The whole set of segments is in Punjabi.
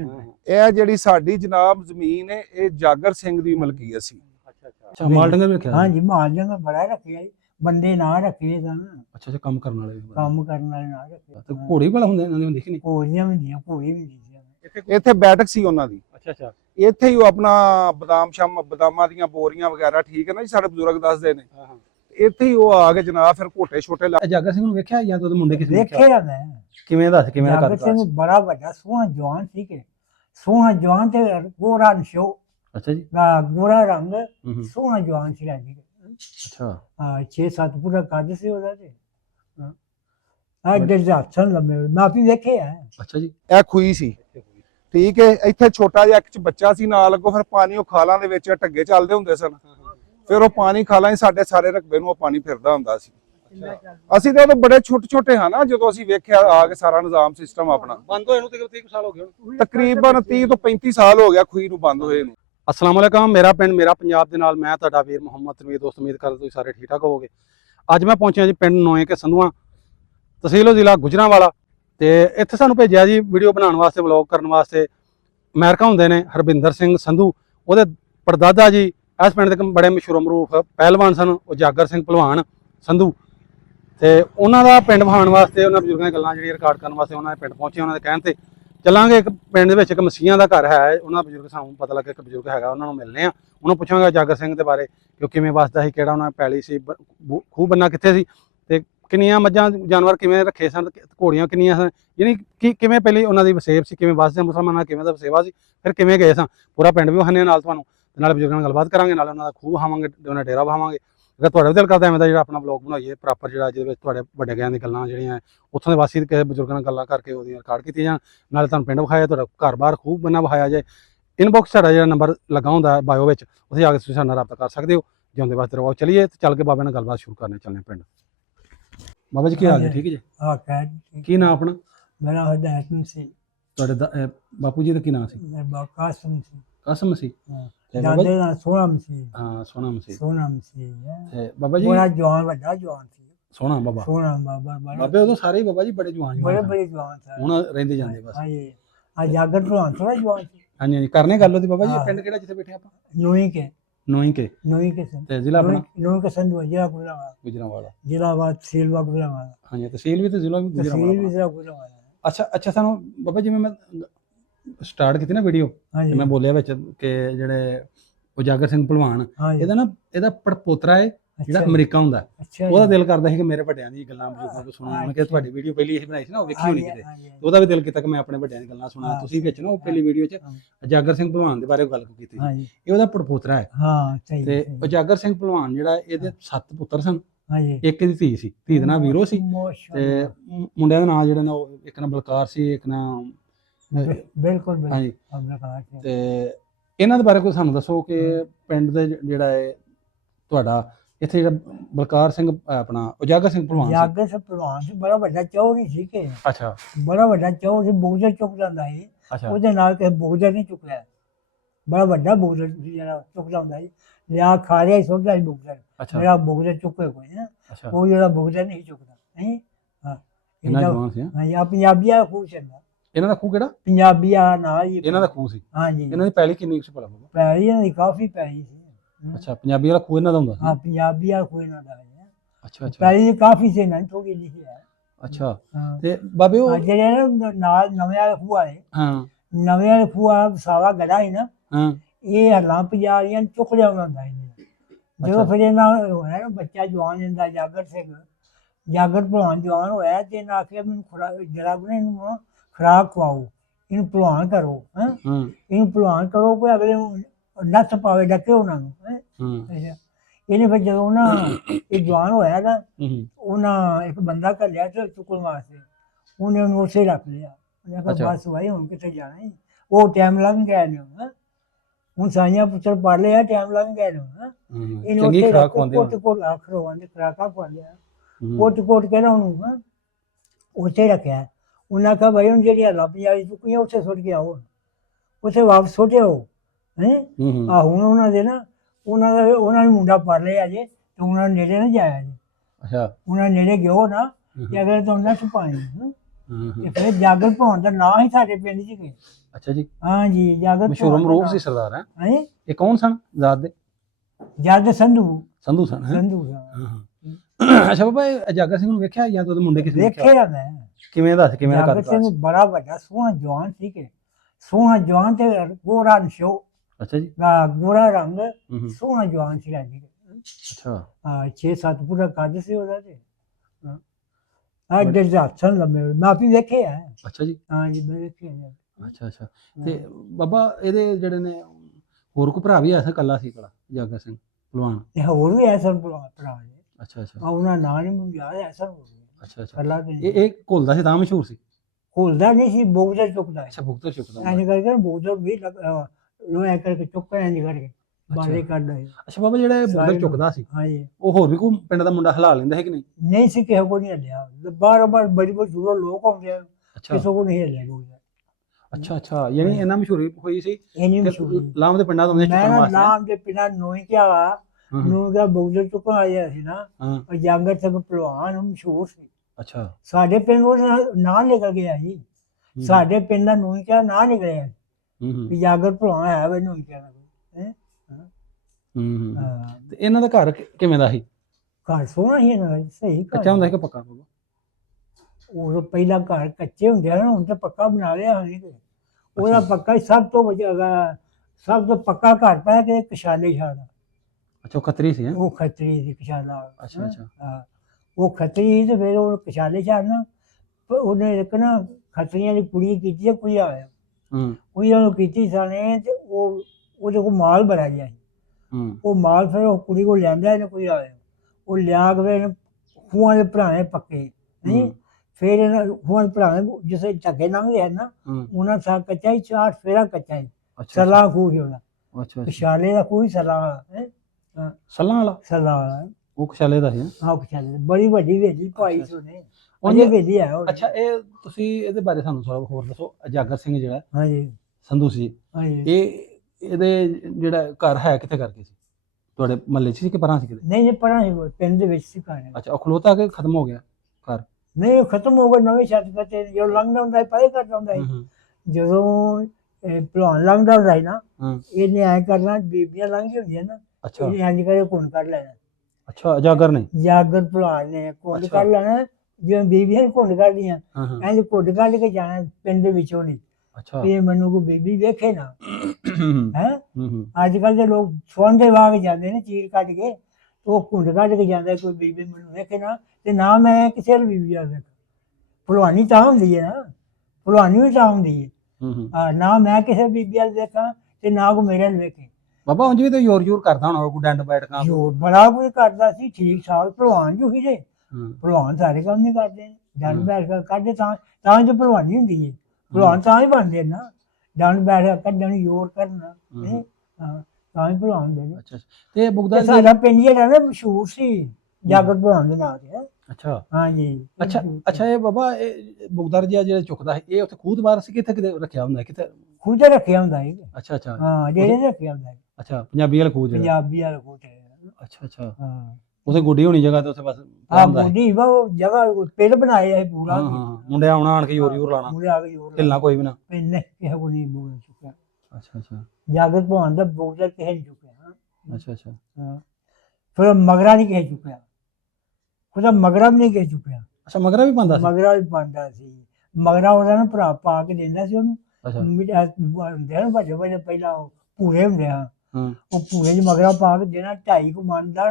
ਇਹ ਜਿਹੜੀ ਸਾਡੀ ਜਨਾਬ ਜ਼ਮੀਨ ਹੈ ਇਹ ਜਾਗਰ ਸਿੰਘ ਦੀ ਮਲਕੀਅਤ ਸੀ। ਅੱਛਾ ਮਾਲ ਡੰਗਰ ਵੀ ਰੱਖਿਆ? ਹਾਂਜੀ ਮਾਲ ਡੰਗਰ ਬੜਾ ਰੱਖਿਆ ਜੀ, ਬੰਦੇ ਨਾ ਰੱਖੇ ਸਨ। ਅੱਛਾ ਕੰਮ ਕਰਨ ਵਾਲੇ ਨਾ ਰੱਖੇ ਤੇ ਘੋੜੇ ਵਾਲਾ ਹੁੰਦੇ ਇਹਨਾਂ ਨੇ ਦੇਖੀ ਨਹੀਂ? ਘੋੜੀਆਂ ਵੀ ਦੀਆਂ, ਘੋੜੀ ਵੀ ਦੀਆਂ। ਇੱਥੇ ਬੈਠਕ ਸੀ ਉਹਨਾਂ ਦੀ। ਅੱਛਾ ਇੱਥੇ ਹੀ ਉਹ ਆਪਣਾ ਬਦਾਮਾਂ ਦੀਆਂ ਬੋਰੀਆਂ ਵਗੈਰਾ, ਠੀਕ ਹੈ ਨਾ ਜੀ, ਸਾਡੇ ਬਜ਼ੁਰਗ ਦੱਸਦੇ ਨੇ। ਇੱਥੇ ਹੀ ਉਹ ਆ ਕੇ ਜਨਾਬ ਫਿਰ ਘੋਟੇ ਛੋਟੇ ਜਾਗਰ ਸਿੰਘ ਨੂੰ ਵੇਖਿਆ ਜਾਂ ਉਹਦੇ ਮੁੰਡੇ ਕਿਸੇ ਵੇਖਿਆ ਮੈਂ। ਕਿਵੇਂ ਦੱਸ ਕਿਵੇਂ ਦਾ ਜਾਗਰ ਸਿੰਘ ਬੜਾ ਵੱਡਾ ਸੋਹਣਾ ਜਵਾਨ ਸੀ ਕਿ ਸੋਹਣਾ ਜਵਾਨ ਤੇ ਗੋਰਾ ਨਸ਼ੋ। ਅੱਛਾ ਜੀ ਗੋਰਾ ਰੰਗ, ਸੋਹਣਾ ਜਵਾਨ ਸੀ ਜੀ। ਅੱਛਾ ਹਾਂ 6-7 ਪੂਰਾ ਕੱਦ ਸੀ ਉਹਦਾ ਤੇ ਅੱਡੇ ਹੱਥਾਂ ਲੰਮੇ ਮੈਂ ਵੀ ਵੇਖਿਆ। ਅੱਛਾ ਜੀ ਇਹ ਖੂਹੀ ਸੀ, ਠੀਕ ਹੈ। ਇੱਥੇ ਛੋਟਾ ਜਿਹਾ ਇੱਕ ਬੱਚਾ ਸੀ ਨਾਲ, ਅੱਗੋਂ ਫਿਰ ਪਾਣੀ ਉਹ ਖਾਲਾਂ ਦੇ ਵਿੱਚ ਢੱਗੇ ਚੱਲਦੇ ਹੁੰਦੇ ਸਨ। ਫਿਰ ਉਹ ਪਾਣੀ ਖਾਲਾਂ ਹੀ ਸਾਡੇ ਸਾਰੇ ਰਕਬੇ ਨੂੰ ਉਹ ਪਾਣੀ ਫਿਰਦਾ ਹੁੰਦਾ ਸੀ। ਅਸੀਂ ਤਾਂ ਉਦੋਂ ਬੜੇ ਛੋਟੇ ਹਾਂ ਨਾ ਜਦੋਂ ਅਸੀਂ ਵੇਖਿਆ ਆ ਕੇ ਸਾਰਾ ਨਿਜ਼ਾਮ ਸਿਸਟਮ ਆਪਣਾ ਬੰਦ ਹੋਏ ਨੂੰ ਤਕਰੀਬਨ 30 ਸਾਲ ਹੋ ਗਏ ਹੁਣ। ਤਕਰੀਬਨ 30 ਤੋਂ 35 ਸਾਲ ਹੋ ਗਿਆ ਖੂਹੀ ਨੂੰ ਬੰਦ ਹੋਏ ਨੂੰ। अस्सलाम वालेकुम, मेरा पिंड मेरा पंजाब ਦੇ ਨਾਲ ਮੈਂ ਤੁਹਾਡਾ ਵੀਰ ਮੁਹੰਮਦ ਤਨਵੀਰ। ਦੋਸਤ ਉਮੀਦ ਕਰਦਾ ਤੁਸੀਂ ਸਾਰੇ ਠੀਕ ਠਾਕ ਹੋਵੋਗੇ। ਅੱਜ ਮੈਂ ਪਹੁੰਚਿਆ ਜੀ ਪਿੰਡ ਨੋਏ ਕੇ ਸੰਧੂਆਂ, ਤਹਿਸੀਲ ਜ਼ਿਲ੍ਹਾ ਗੁਜਰਾਂਵਾਲਾ। ਤੇ ਇੱਥੇ ਸਾਨੂੰ ਭੇਜਿਆ ਜੀ ਵੀਡੀਓ ਬਣਾਉਣ ਵਾਸਤੇ, ਵਲੌਗ ਕਰਨ ਵਾਸਤੇ ਅਮਰੀਕਾ ਹੁੰਦੇ ਨੇ ਹਰਬਿੰਦਰ ਸਿੰਘ ਸੰਧੂ। ਉਹਦੇ ਪੜਦਾਦਾ ਜੀ ਇਸ ਪਿੰਡ ਦੇ ਬੜੇ ਮਸ਼ਹੂਰ ਮਰੂਫ ਪਹਿਲਵਾਨ ਸਨ, ਉਹ ਜਾਗਰ ਸਿੰਘ ਭਲਵਾਨ ਸੰਧੂ। ਤੇ ਉਹਨਾਂ ਦਾ ਪਿੰਡ ਵਿਖਾਉਣ ਵਾਸਤੇ, ਉਹਨਾਂ ਬਜ਼ੁਰਗਾਂ ਦੀਆਂ ਗੱਲਾਂ ਜਿਹੜੀਆਂ ਰਿਕਾਰਡ ਕਰਨ ਵਾਸਤੇ ਉਹਨਾਂ ਦੇ ਪਿੰਡ ਪਹੁੰਚੇ। ਉਹਨਾਂ ਦੇ ਕਹਿਣ ਤੇ ਚੱਲਾਂਗੇ। ਇੱਕ ਪਿੰਡ ਦੇ ਵਿੱਚ ਇੱਕ ਮਸੀਹਾਂ ਦਾ ਘਰ ਹੈ, ਉਹਨਾਂ ਬਜ਼ੁਰਗ ਸਾਨੂੰ ਪਤਾ ਲੱਗਾ ਇੱਕ ਬਜ਼ੁਰਗ ਹੈਗਾ, ਉਹਨਾਂ ਨੂੰ ਮਿਲਨੇ ਆ, ਉਹਨੂੰ ਪੁੱਛਾਂਗਾ ਜਾਗਰ ਸਿੰਘ ਦੇ ਬਾਰੇ ਕਿ ਉਹ ਕਿਵੇਂ ਵੱਸਦਾ ਸੀ, ਕਿਹੜਾ ਉਹਨਾਂ ਪੈਲੀ ਸੀ, ਖੂਹ ਬੰਨਾ ਕਿੱਥੇ ਸੀ, ਤੇ ਕਿੰਨੀਆਂ ਮੱਝਾਂ ਜਾਨਵਰ ਕਿਵੇਂ ਰੱਖੇ ਸਨ, ਘੋੜੀਆਂ ਕਿੰਨੀਆਂ ਸਨ, ਯਾਨੀ ਕਿਵੇਂ ਪਹਿਲੀ ਉਹਨਾਂ ਦੀ ਵਸੇਬ ਸੀ, ਕਿਵੇਂ ਵੱਸਦੇ ਮੁਸਲਮਾਨਾਂ ਨਾਲ ਕਿਵੇਂ ਦਾ ਵਸੇਵਾ ਸੀ, ਫਿਰ ਕਿਵੇਂ ਗਏ ਸਾਂ। ਪੂਰਾ ਪਿੰਡ ਵੀ ਵਹਾਨੇ ਨਾਲ ਤੁਹਾਨੂੰ, ਤੇ ਨਾਲ ਬਜ਼ੁਰਗਾਂ ਨਾਲ ਗੱਲਬਾਤ ਕਰਾਂਗੇ, ਨਾਲ ਉਹਨਾਂ ਦਾ ਖੂਹ ਵਹਾਵਾਂਗੇ, ਉਹਨਾਂ ਡੇਰਾ ਵਹਾਵਾਂਗੇ। ਅਗਰ ਤੁਹਾਡਾ ਵੀ ਦਿਲ ਕਰਦਾ ਐਵੇਂ ਦਾ ਜਿਹੜਾ ਆਪਣਾ ਵਲੌਗ ਬਣਾਈਏ ਪ੍ਰੋਪਰ, ਜਿਹੜਾ ਜਿਹਦੇ ਵਿੱਚ ਤੁਹਾਡੇ ਵੱਡੇ ਗਿਆਨ ਦੀਆਂ ਗੱਲਾਂ ਜਿਹੜੀਆਂ ਉੱਥੋਂ ਦੇ ਵਾਸੀ ਕਿਸੇ ਬਜ਼ੁਰਗਾਂ ਨਾਲ ਗੱਲਾਂ ਕਰਕੇ ਉਹਦੀਆਂ ਰਿਕਾਰਡ ਕੀਤੀਆਂ ਜਾਣ, ਨਾਲੇ ਤੁਹਾਨੂੰ ਪਿੰਡ ਵਿਖਾਇਆ, ਤੁਹਾਡਾ ਘਰ-ਬਾਰ ਖੂਬ ਬੰਨਾ ਵਿਖਾਇਆ ਜਾਏ। ਇਨਬੌਕਸ ਸਾਡਾ ਜਿਹੜਾ ਨੰਬਰ ਲੱਗਾ ਹੁੰਦਾ ਬਾਇਓ ਵਿੱਚ, ਉੱਥੇ ਜਾ ਕੇ ਤੁਸੀਂ ਸਾਡੇ ਨਾਲ ਰਾਬਤਾ ਕਰ ਸਕਦੇ ਹੋ। ਜਿਉਂਦੇ ਵਾਸਤੇ ਰਹੋ। ਚਲੀਏ ਤੇ ਚੱਲ ਕੇ ਬਾਬੇ ਨਾਲ ਗੱਲਬਾਤ ਸ਼ੁਰੂ ਕਰਨੇ ਚੱਲਦੇ ਪਿੰਡ। ਬਾਬਾ ਜੀ ਕੀ ਹਾਲ ਹੈ? ਠੀਕ ਹੈ ਜੀ। ਹਾਂ ਕਹਿ ਕੀ ਨਾਂ ਆਪਣਾ? ਮੇਰਾ ਹਦਾਇਤ ਸੀ। ਤੁਹਾਡੇ ਬਾਪੂ ਜੀ ਦਾ ਕੀ ਨਾਂ ਸੀ? ਮੇਰਾ ਕਾਸਮ ਸੀ। ਕਾਸਮ ਸੀ। ਦਾਦੇ ਦਾ ਸੋਹਣਾ ਮਸੀਹ। ਹਾਂ ਸੋਹਣਾ ਮਸੀਹ। ਸੋਹਣਾ ਮਸੀਹ ਤੇ ਬਾਬਾ ਜੀ ਬੜਾ ਜਵਾਨ, ਵੱਡਾ ਜਵਾਨ ਸੀ। ਸੋਹਣਾ ਬਾਬਾ। ਸੋਹਣਾ ਬਾਬਾ। ਬਾਬੇ ਉਦੋਂ ਸਾਰੇ ਬਾਬਾ ਜੀ ਬੜੇ ਜਵਾਨ ਬੜੇ ਜਵਾਨ ਸੀ। ਹੁਣ ਰਹਿੰਦੇ ਜਾਂਦੇ ਬਸ। ਹਾਂਜੀ ਆ ਜਾਗਰ ਭਲਵਾਨ ਥੋੜਾ ਜਵਾਨ ਸੀ। ਹਾਂਜੀ ਹਾਂਜੀ ਕਰਨੇ ਗੱਲ ਉਹਦੀ ਬਾਬਾ ਜੀ। ਪਿੰਡ ਕਿਹੜਾ ਜਿੱਥੇ ਬੈਠੇ ਆਪਾਂ? ਨੋਈ ਕੇ ਤੇ ਜ਼ਿਲ੍ਹਾ ਆਪਣਾ? ਨੋਈ ਕੇ ਸੰਧੂ ਜ਼ਿਲ੍ਹਾ ਗੁਜਰਾਂਵਾਲਾ। ਜ਼ਿਲ੍ਹਾ ਤਹਿਸੀਲ ਗੁਜਰਾਂਵਾਲਾ। ਹਾਂਜੀ ਤਹਿਸੀਲ ਵੀ ਤੇ ਜ਼ਿਲ੍ਹਾ ਵੀ ਗੁਜਰਾਂਵਾਲਾ। ਅੱਛਾ ਸਾਨੂੰ ਬਾਬਾ ਜਿਵੇਂ ਮੈਂ ਸਟਾਰਟ ਕੀਤੀ ਨਾ ਵੀਡੀਓ, ਮੈਂ ਬੋਲਿਆ ਵਿੱਚ ਕਿ ਜਿਹੜੇ ਜਾਗਰ ਸਿੰਘ ਭਲਵਾਨ, ਇਹਦਾ ਪੜਪੋਤਰਾ ਹੈ ਜਿਹੜਾ ਅਮਰੀਕਾ ਹੁੰਦਾ। ਉਹਦਾ ਦਿਲ ਕਰਦਾ ਸੀ ਕਿ ਮੇਰੇ ਵੱਡਿਆਂ ਦੀ ਗੱਲਾਂ ਬਜ਼ੁਰਗਾਂ ਤੋਂ ਸੁਣਨ, ਕਿ ਤੁਹਾਡੀ ਵੀਡੀਓ ਪਹਿਲੀ ਇਹੀ ਬਣਾਈ ਸੀ ਨਾ, ਉਹ ਵੇਖੀ ਹੋਣੀ ਕਿਤੇ, ਉਹਦਾ ਵੀ ਦਿਲ ਕੀਤਾ ਕਿ ਮੈਂ ਆਪਣੇ ਵੱਡਿਆਂ ਦੀ ਗੱਲਾਂ ਸੁਣਾ। ਤੁਸੀਂ ਵਿੱਚ ਨਾ ਉਹ ਪਹਿਲੀ ਵੀਡੀਓ 'ਚ ਜਾਗਰ ਸਿੰਘ ਭਲਵਾਨ ਦੇ ਬਾਰੇ ਗੱਲ ਕੀਤੀ ਸੀ। ਇਹ ਉਹਦਾ ਪੜਪੋਤਰਾ ਹੈ। ਤੇ ਉਹ ਜਾਗਰ ਸਿੰਘ ਭਲਵਾਨ ਜਿਹੜਾ, ਇਹਦੇ 7 ਪੁੱਤਰ ਸਨ, ਇੱਕ ਦੀ ਧੀ ਸੀ, ਧੀ ਦਾ ਨਾਂ ਵੀਰੋ ਸੀ, ਤੇ ਮੁੰਡਿਆਂ ਦਾ ਨਾਂ ਜਿਹੜਾ ਨਾ ਉਹ ਇੱਕ ਨਾਂ ਬਲਕਾਰ ਸੀ, ਇੱਕ ਨਾਂ ਬਿਲਕੁਲ ਹਾਂਜੀ। ਤੇ ਇਹਨਾਂ ਦੇ ਬਾਰੇ ਕੋਈ ਸਾਨੂੰ ਦੱਸੋ ਕਿ ਪਿੰਡ ਦੇ ਜਿਹੜਾ ਹੈ ਤੁਹਾਡਾ ਇੱਥੇ ਜਿਹੜਾ ਬਲਕਾਰ ਸਿੰਘ ਆਪਣਾ ਉਜਾਗਰ ਸਿੰਘ ਭਲਵਾਨ ਜਾਗਰ ਸਿੰਘ ਭਲਵਾਨ ਸੀ, ਬੜਾ ਵੱਡਾ ਚੌਰ ਸੀ ਕਿ। ਅੱਛਾ ਬੜਾ ਵੱਡਾ ਚੌਰ ਸੀ, ਬੋਝਾ ਚੁੱਕ ਜਾਂਦਾ ਸੀ। ਉਹਦੇ ਨਾਲ ਕਿਸੇ ਬੋਝਾ ਨਹੀਂ ਚੁੱਕਿਆ, ਬੜਾ ਵੱਡਾ ਬੋਝਾ ਜਿਹੜਾ ਚੁੱਕਦਾ ਹੁੰਦਾ ਸੀ, ਲਿਆ ਖਾ ਲਿਆ ਸੁੱਟਦਾ ਸੀ ਬੋਝਾ। ਮੇਰਾ ਬੋਝਾ ਚੁੱਕੇ ਕੋਈ ਨਾ, ਉਹ ਜਿਹੜਾ ਬੋਝਾ ਨਹੀਂ ਚੁੱਕਦਾ। ਨਹੀਂ ਹਾਂ ਪੰਜਾਬੀਆਂ ਦਾ ਖੂਹ ਸੀ। ਇਹਨਾਂ ਦਾ ਖੂਹ ਕਿਹੜਾ? ਪੰਜਾਬੀਆਂ ਨਾਲ ਹੀ ਇਹਨਾਂ ਦਾ ਖੂਹ ਸੀ। ਹਾਂਜੀ ਇਹਨਾਂ ਦੀ ਪੈਲੀ ਕਿੰਨੀ ਸੀ ਭਲਾ ਬਾਬਾ? ਪੈਲੀ ਇਹਨਾਂ ਦੀ ਕਾਫੀ ਪੈਲੀ ਸੀ। ਅੱਛਾ ਪੰਜਾਬੀ ਵਾਲਾ ਖੂਹ ਇਹਨਾਂ ਦਾ ਹੁੰਦਾ ਸੀ? ਹਾਂ ਪੰਜਾਬੀ ਵਾਲਾ ਖੂਹ ਇਹਨਾਂ ਦਾ ਹੈ। ਅੱਛਾ ਪੈਲੀ ਕਾਫੀ ਸੀ ਨਾ, ਥੋੜੀ ਜਿਹੀ ਹੈ। ਅੱਛਾ ਤੇ ਬਾਬੇ ਉਹ ਜਿਹੜੇ ਨਾਲ ਨਵੇਂ ਵਾਲੇ ਖੂਹ ਆਏ, ਨਵੇਂ ਵਾਲੇ ਖੂਹ ਆ ਸਾਵਾ ਗੜਾ ਸੀ ਨਾ, ਇਹ ਹੱਲਾਂ ਪੰਜਾਬੀਆਂ ਚੁੱਕ ਲਿਆਉਂਦਾ ਹੁੰਦਾ ਸੀ। ਜਦੋਂ ਫਿਰ ਇਹਨਾਂ ਹੋਇਆ ਨਾ ਬੱਚਾ ਜਵਾਨ ਜਾਂਦਾ, ਜਾਗਰ ਸਿੰਘ ਜਾਗਰ ਭਲਵਾਨ ਜਵਾਨ ਹੋਇਆ, ਤੇ ਇਹਨਾਂ ਆਖਿਆ ਮੈਨੂੰ ਜਰਾ ਇਹਨੂੰ ਖੁਰਾਕ ਖਵਾਓ, ਇਹਨੂੰ ਭਲਵਾਨ ਕਰੋ। ਇਹਨੂੰ ਭਲਵਾਨ ਕਰੋ, ਕੋਈ ਅਗਲੇ ਨੂੰ ਨੱਥ ਪਾਵੇ, ਡੱਕੇ ਉਹਨਾਂ ਨੂੰ। ਇਹਨੇ ਫਿਰ ਜਦੋਂ ਨਾ ਇਹ ਜਵਾਨ ਹੋਇਆ ਨਾ, ਉਹਨਾਂ ਇੱਕ ਬੰਦਾ ਘੱਲਿਆ ਤੇ ਚੁੱਕਣ ਵਾਸਤੇ, ਉਹਨੇ ਉਹਨੂੰ ਉੱਥੇ ਰੱਖ ਲਿਆ। ਉਹਨੇ ਕਿਹਾ ਬਸ ਭਾਈ ਹੁਣ ਕਿੱਥੇ ਜਾਣਾ, ਉਹ ਟਾਈਮ ਲੰਘ ਗਿਆ ਨੇ, ਹੁਣ ਸਾਈਆਂ ਪੁੱਤਰ ਪੜ ਲਿਆ, ਟਾਈਮ ਲੰਘ ਗਿਆ ਨੇ। ਇਹਨੂੰ ਉੱਥੇ ਖੁਰਾਕਾਂ ਖਵਾਉਂਦੇ, ਕੋਟ ਕੇ ਨਾ ਉਹਨੂੰ ਉੱਥੇ ਰੱਖਿਆ। ਉਹਨਾਂ ਕਿਹਾ ਭਾਈ ਹੁਣ ਜਿਹੜੀਆਂ ਪੰਜਾਬੀ ਚੁੱਕੀਆਂ ਉੱਥੇ ਸੁੱਟ ਕੇ ਆਓ, ਉੱਥੇ ਵਾਪਸ ਸੁੱਟੇ ਹੋ। ਹੁਣ ਉਹਨਾਂ ਦੇ ਨਾ ਉਹਨਾਂ ਨੇ ਮੁੰਡਾ ਪੜ ਲਿਆ ਜੇ, ਤੇ ਉਹਨਾਂ ਨੇ ਨੇੜੇ ਨਾ ਜਾਇਆ ਜੀ। ਉਹਨਾਂ ਨੇੜੇ ਗਿਓ ਨਾ, ਕਿ ਅਗਰ ਤੁਹਾਨੂੰ ਨਾ ਛੁਪਾਏ ਤੇ ਫਿਰ ਜਾਗਰ ਭਵਨ ਦਾ ਨਾਂ ਹੀ ਸਾਡੇ ਪਿੰਡ 'ਚ ਗਏ। ਅੱਛਾ ਜੀ, ਹਾਂਜੀ ਜਾਗਰ ਮਸ਼ਹੂਰ ਭਵਨ ਦਾ ਅਮਰੂਪ ਨਾਂ। ਸੀ ਸਰਦਾਰ ਹੈ। ਹਾਂਜੀ ਇਹ ਕੌਣ ਸਨ ਜ਼ਾਤ ਦੇ? ਜੱਦ ਸੰਧੂ ਸੰਧੂ ਸਨ ਹੈਂ? ਸੰਧੂ ਅੱਛਾ ਬਾਬਾ, ਇਹ ਅਜਾਗਰ ਸਿੰਘ ਨੂੰ ਵੇਖਿਆ ਜਾਂ ਉਹਦੇ ਮੁੰਡੇ ਕਿਸੇ ਨੂੰ ਵੇਖਿਆ? ਵੇਖਿਆ ਮੈਂ। ਕਿਵੇਂ ਦੱਸ, ਕਿਵੇਂ ਦਾ ਜਾਗਰ ਕਰਦਾ ਸਿੰਘ ਸੀ? ਬੜਾ ਵੱਡਾ ਸੋਹਣਾ ਜਵਾਨ ਸੀ ਕਿ ਸੋਹਣਾ ਜਵਾਨ ਤੇ ਗੋਰਾ ਨਸ਼ੋ ਅੱਛਾ ਜੀ। ਦਾ ਗੋਰਾ ਰੰਗ ਹੂੰ। ਸੋਹਣਾ ਜਵਾਨ ਸੀ ਜੀ। ਅੱਛਾ। ਹਾਂ 6-7 ਪੂਰਾ ਕੱਦ ਸੀ ਉਹਦਾ ਤੇ ਹਾਂ ਅੱਡੇ ਹੱਥਾਂ ਲੰਮੇ ਮੈਂ ਆਪੀ ਵੇਖਿਆ। ਅੱਛਾ ਜੀ। ਹਾਂ ਜੀ ਮੈਂ ਵੇਖਿਆ। ਅੱਛਾ ਅੱਛਾ। ਤੇ ਬਾਬਾ ਇਹਦੇ ਜਿਹੜੇ ਨੇ ਹੋਰ ਕੋਈ ਭਰਾ ਵੀ ਐਸਾ ਕੱਲਾ ਸੀ ਭਲਾ ਜਾਗਰ ਸਿੰਘ ਭਲਵਾਨ? ਤੇ ਹੋਰ ਵੀ ਐਸਾ ਭਰਾ ਨੇ ਅੱਛਾ ਅੱਛਾ। ਉਹਨਾਂ ਨਾਂ ਨਹੀਂ ਮੈਨੂੰ ਯਾਦ ਐਸਾ ਹੋ ਗਿਆ ਅੱਛਾ ਅੱਛਾ। ਕੱਲਾ ਤੇ ਇਹ ਘੁਲਦਾ ਸੀ ਤਾਂ ਮਸ਼ਹੂਰ ਸੀ? ਘੁਲਦਾ ਨਹੀਂ ਸੀ ਬੋਗਦਾ ਚੁੱਕਦਾ ਅੱਛਾ, ਭੁਗਤਰ ਚੁੱਕਦਾ। ਐਂ ਕਰਕੇ ਬੋਗਦਾ ਵੀ ਲੋਹਾ ਕਰਕੇ ਚੁੱਕਣਾ ਇੰਜ ਕਰਕੇ ਬਾਲੇ ਕੱਢਦਾ ਸੀ। ਅੱਛਾ ਬਾਬਾ, ਜਿਹੜਾ ਇਹ ਸਾਰੇ ਭੁਗਤਰ ਲੋਕ- ਚੁੱਕਦਾ ਸੀ ਹਾਂਜੀ ਉਹ ਹੋਰ ਵੀ ਕੋਈ ਪਿੰਡ ਦਾ ਮੁੰਡਾ ਹਿਲਾ ਲੈਂਦਾ ਹੈ ਕਿ ਨਹੀਂ? ਨਹੀਂ ਸੀ ਕਿਸੇ ਕੋ ਨਹੀਂ ਹੱਲਿਆ ਬਾਰ ਬਾਰ ਬੜੀ ਬੜੀ ਦੂਰੋਂ ਲੋਕ ਆਉਂਦੇ ਆ ਅੱਛਾ ਕਿਸੇ ਕੋ ਨਹੀਂ ਹੱਲਿਆ ਬੋਗਦਾ ਅੱਛਾ ਅੱਛਾ। ਯਾਨੀ ਇਹਨਾਂ ਮਸ਼ਹੂਰੀ ਹੋਈ ਸੀ ਇਹ ਨਹੀਂ ਕਿ ਮਸ਼ਹੂਰ ਲਾਮ ਦੇ ਪਿੰਡਾਂ ਤੋਂ ਆਉਂਦੇ ਮੈਂ ਚੁੱਕਣ ਨਾ ਵਾਸਤੇ? ਨਾਮ ਦੇ ਪਿੰਡਾਂ ਨੋਈ ਕਿਹਾ ਹਾਂ ਨੂੰ ਦਾ ਬੋਗਦਾ ਚੁੱਕਣ ਆਇਆ ਸੀ ਨਾ ਹਾਂ। ਉਹ ਜਾਗਰ ਸਿੰਘ ਭਲਵਾਨ ਮਸ਼ਹੂਰ ਸੀ ਅੱਛਾ। ਸਾਡੇ ਪਿੰਡ ਉਹ ਨਾਂ ਨਿਕਲ ਗਿਆ ਸੀ ਸਾਡੇ ਪਿੰਡ ਦਾ ਨੋਈ ਕਿਹਾ ਨਾਂ ਨਿਕਲਿਆ ਹੂੰ ਹੂੰ ਵੀ ਜਾਗਰ ਭਲਵਾਨ ਆਇਆ ਵੇ ਨੋਈ ਕਿਹਾ ਹੂੰ ਹੂੰ। ਹਾਂ ਤੇ ਇਹਨਾਂ ਦਾ ਘਰ ਕਿਵੇਂ ਦਾ ਸੀ? ਘਰ ਸੋਹਣਾ ਹੀ ਇਹਨਾਂ ਦਾ ਸਹੀ ਘਰ ਕੱਚਾ ਹੁੰਦਾ ਸੀ ਕਿ ਪੱਕਾ ਬਾਬਾ? ਉਹ ਪਹਿਲਾਂ ਘਰ ਕੱਚੇ ਹੁੰਦੇ ਆ ਨਾ ਹੁਣ ਤਾਂ ਪੱਕਾ ਬਣਾ ਲਿਆ ਹੋਣੀ ਤੇ ਉਹਦਾ ਪੱਕਾ ਹੀ ਸਭ ਤੋਂ ਵਧੀਆ ਸਭ ਤੋਂ ਪੱਕਾ ਘਰ ਪਾਇਆ ਕਿ ਕਸ਼ਾਲੇ ਸ਼ਾਹ ਦਾ। ਅੱਛਾ, ਉਹ ਖੱਤਰੀ ਸੀ ਹੈਂ? ਉਹ ਖੱਤਰੀ ਸੀ ਕਸ਼ਾਲਾ। ਅੱਛਾ ਅੱਛਾ। ਹਾਂ ਉਹ ਖੱਤਰੀ ਸੀ ਤੇ ਫਿਰ ਉਹ ਕਸ਼ਾਲੇ ਸ਼ਾਹ ਨਾ ਉਹਨੇ ਇੱਕ ਨਾ ਖੱਤਰੀਆਂ ਦੀ ਕੁੜੀ ਕੀਤੀ ਕੁੜੀ ਆਇਆ ਹੂੰ ਕੁੜੀ ਉਹਨੂੰ ਕੀਤੀ ਸਾਨੇ ਤੇ ਉਹ ਉਹਦੇ ਕੋਲ ਮਾਲ ਬੜਾ ਗਿਆ ਹੂੰ ਉਹ ਮਾਲ ਫਿਰ ਉਹ ਕੁੜੀ ਕੋਲ ਲਿਆਂਦਾ ਇਹਨੇ ਕੋਈ ਆਇਆ ਉਹ ਲਿਆ ਕੇ ਫਿਰ ਖੂਹਾਂ ਦੇ ਭਰਾਵੇਂ ਪੱਕੇ ਨਹੀਂ ਫਿਰ ਇਹਨਾਂ ਖੂਹਾਂ ਦੇ ਭਰਾਵੇਂ ਜਿਸੇ ਢੱਕੇ ਲੰਘਦੇ ਹਨ ਨਾ ਹੂੰ। ਉਹਨਾਂ ਸਾ ਕੱਚਾ ਹੀ 4 ਫੇਰਾ ਕੱਚਾ ਹੀ ਅੱਛਾ ਸਲਾ ਖੂਹ ਹੀ ਉਹਦਾ ਅੱਛਾ। ਕਸ਼ਾਲੇ ਦਾ ਕੋਈ ਸਲਾ ਹੈ ਸੱਲਾਂ ਵਾਲਾ ਸਲਾ ਵਾਲਾ ਉਹ ਕਸ਼ਾਲੇ ਦਾ ਸੀ ਹੈਂ? ਹਾਂ ਕਸ਼ਾਲੇ ਬੜੀ ਵੱਡੀ ਵੇਲੀ ਪਾਈ ਅੱਛਾ, ਸੋਨੇ ਉਂਝ- ਉਹਨੇ ਵੇਲੀ ਹੈ ਉਹ। ਅੱਛਾ, ਇਹ ਤੁਸੀਂ ਇਹਦੇ ਬਾਰੇ ਸਾਨੂੰ ਥੋੜਾ ਹੋਰ ਦੱਸੋ। ਅਜਾਗਰ ਸਿੰਘ ਜਿਹੜਾ ਹਾਂਜੀ ਸੰਧੂ ਸੀ, ਹਾਂਜੀ ਇਹਦੇ ਜਿਹੜਾ ਘਰ ਹੈ ਕਿੱਥੇ ਕਰਕੇ ਸੀ? ਤੁਹਾਡੇ ਮਹੱਲੇ 'ਚ ਸੀ ਕਿ ਪਰਾਂ ਸੀ ਕਿਤੇ? ਨਹੀਂ ਪਰਾਂ ਸੀ ਪਿੰਡ ਦੇ ਵਿੱਚ ਸੀ ਕਹਾਣੀ ਅੱਛਾ, ਉਹ ਖਲੋਤਾ ਕਿ ਖਤਮ ਹੋ ਗਿਆ ਘਰ? ਨਹੀਂ ਖਤਮ ਹੋ ਗਏ ਨਵੇਂ ਛੱਤ ਕੱਚੇ ਜੋ ਲੰਘਦਾ ਹੁੰਦਾ ਪਰੇ ਕਰਦਾ ਹੁੰਦਾ ਸੀ ਹੂੰ ਜਦੋਂ ਭਲਵਾਨ ਲੰਘਦਾ ਹੁੰਦਾ ਸੀ ਨਾ ਹੂੰ। ਇਹਨੇ ਐਂ ਕਰਨਾ ਬੀਬੀਆਂ ਲੰਘਦੀਆਂ ਹੁੰਦੀਆਂ ਨਾ ਅੱਛਾ ਇਹਨੇ ਇੰਝ ਕਰੇ ਕੁੰਡ ਕੱਢ ਲੈਣਾ ਅੱਛਾ। ਅਜਾਗਰ ਨੇ? ਜਾਗਰ ਭਲਵਾਨ ਨੇ ਕੁੰਡ ਅੱਛਾ। ਕੱਢ ਲੈਣਾ ਜਿਵੇਂ ਬੀਬੀਆਂ ਨੇ ਕੁੰਡ ਕੱਢਦੀਆਂ ਹਾਂ ਹਾਂ। ਇੰਝ ਕੁੰਡ ਕੱਢ ਕੇ ਜਾਣਾ ਪਿੰਡ ਦੇ ਵਿੱਚੋਂ ਨਹੀਂ ਅੱਛਾ। ਵੀ ਮੈਨੂੰ ਕੋਈ ਬੀਬੀ ਵੇਖੇ ਨਾ ਹੂੰ ਹੈ ਹੂੰ। ਅੱਜ ਕੱਲ੍ਹ ਦੇ ਲੋਕ ਸੌਂਦੇ ਵਾਗ ਜਾਂਦੇ ਨੇ ਚੀਰ ਕੱਢ ਕੇ ਉਹ ਕੁੰਡ ਕੱਢ ਕੇ ਜਾਂਦਾ ਕੋਈ ਬੀਬੀ ਮੈਨੂੰ ਵੇਖੇ ਨਾ ਤੇ ਨਾ ਮੈਂ ਕਿਸੇ ਨੂੰ ਬੀਬੀ ਆ ਵੇਖ ਭਲਵਾਨੀ ਤਾਂ ਹੁੰਦੀ ਹੈ ਨਾ ਭਲਵਾਨੀ ਵੀ ਤਾਂ ਹੁੰਦੀ ਹੈ ਹੂੰ। ਨਾ ਮੈਂ ਕਿਸੇ ਬੀਬੀ ਵੱਲ ਵੇਖਾਂ ਤੇ ਨਾ ਕੋ ਮੇਰੇ ਵੱਲ ਵੇਖੇ ਬਾਬਾ ਉਂਝ ਵੀ ਤੇ ਯੋਰ ਯੂਰ ਕਰਦਾ ਹੋਣਾ ਕੋਈ ਡੰਡ ਬੈਠਕਾਂ? ਜੋ ਬੜਾ ਕੁਝ ਕਰਦਾ ਸੀ ਠੀਕ ਠਾਕ ਭਲਵਾਨ ਜੋ ਹੀ ਦੇ ਹੂੰ ਭਲਵਾਨ ਸਾਰੇ ਕੰਮ ਨਹੀਂ ਕਰਦੇ ਡੰਡ ਬੈਠ ਕੇ ਕੱਢਦੇ ਤਾਂ ਜੋ ਭਲਵਾਨੀ ਹੁੰਦੀ ਹੈ ਭਲਵਾਨ ਤਾਂ ਹੀ ਬਣਦੇ ਨਾ ਡੰਡ ਬੈਠ ਕੇ ਕੱਢਣ ਯੋਰ ਕਰਨਾ ਹਾਂ ਤਾਂ ਹੀ ਭਲਵਾਨ ਹੁੰਦੇ ਨੇ। ਅੱਛਾ। ਤੇ ਬੁਗਦਾ ਤੇ ਸਾਡਾ ਪਿੰਡ ਜਿਹੜਾ ਨਾ ਮਸ਼ਹੂਰ ਸੀ ਜਾਗਰ ਭਲਵਾਨ ਦੇ ਨਾਂ ਤੇ ਅੱਛਾ ਹਾਂਜੀ ਅੱਛਾ ਅੱਛਾ। ਇਹ ਬਾਬਾ ਇਹ ਬੁਗਦਰ ਜਿਹਾ ਜਿਹੜਾ ਚੁੱਕਦਾ ਹੈ ਇਹ ਉੱਥੇ ਖੂਹ ਬਾਹਰ ਸੀ ਕਿੱਥੇ ਕਿਤੇ ਰੱਖਿਆ ਹੁੰਦਾ ਕਿਤੇ? ਖੂਹ ਤੇ ਰੱਖਿਆ ਹੁੰਦਾ ਹੈ ਅੱਛਾ ਅੱਛਾ। ਹਾਂ ਜਿਹੜੇ ਰੱਖਿਆ ਹੁੰਦਾ ਹੈ ਅੱਛਾ, ਪੰਜਾਬੀ ਵਾਲਾ ਖੂਹ ਜਿਹੜਾ? ਪੰਜਾਬੀ ਵਾਲਾ ਖੂਹ ਤੇ ਅੱਛਾ ਅੱਛਾ। ਹਾਂ ਉਥੇ ਗੁੱਡੀ ਹੋਣੀ ਜਗ੍ਹਾ ਤੇ ਉੱਥੇ ਬਸ ਆ ਬੁੱਢੀ ਉਹ ਜਗ੍ਹਾ ਪਿੰਡ ਬਣਾਏ ਆ ਪੂਰਾ ਹਾਂ ਹਾਂ। ਮੁੰਡੇ ਆਉਣਾ ਆਣ ਕੇ ਯੋਰ ਯੂਰ ਲਾਣਾ, ਪੂਰੇ ਆ ਗਏ ਹੋਰ ਹਿੱਲਣਾ ਕੋਈ ਵੀ ਨਾ? ਪਹਿਲੇ ਕਿਸੇ ਕੋ ਨਹੀਂ ਬੋਲ ਚੁੱਕਿਆ ਅੱਛਾ ਅੱਛਾ ਜਾਗਰ ਭਗਵਾਨ ਦਾ ਬੋਲ ਕਿਸੇ ਨਹੀਂ ਚੁੱਕਿਆ ਅੱਛਾ ਅੱਛਾ। ਹਾਂ ਫਿਰ ਮਗਰਾ ਨਹੀਂ ਕਿਸੇ ਚੁੱਕਿਆ ਉਹਦਾ ਮਗਰਾ ਵੀ ਨਹੀਂ ਕਿਸੇ ਚੁੱਕਿਆ ਅੱਛਾ, ਮਗਰਾ ਵੀ ਪਾਉਂਦਾ ਸੀ? ਮਗਰਾ ਵੀ ਪਾਉਂਦਾ ਸੀ ਮਗਰਾ ਉਹਦਾ ਨਾ ਭਰਾ ਪਾ ਕੇ ਦਿੰਦਾ ਸੀ ਉਹਨੂੰ ਅੱਛਾ ਹੁੰਦੇ ਆ ਵੱਡੇ ਵੱਡੇ ਪਹਿਲਾਂ ਉਹ ਭੂਰੇ ਹੁੰਦੇ ਆ ਹਾਂ ਉਹ ਭੂਰੇ 'ਚ ਮਗਰਾ ਪਾ ਕੇ ਦੇਣਾ 2.5 ਕੁ ਮਣ ਦਾ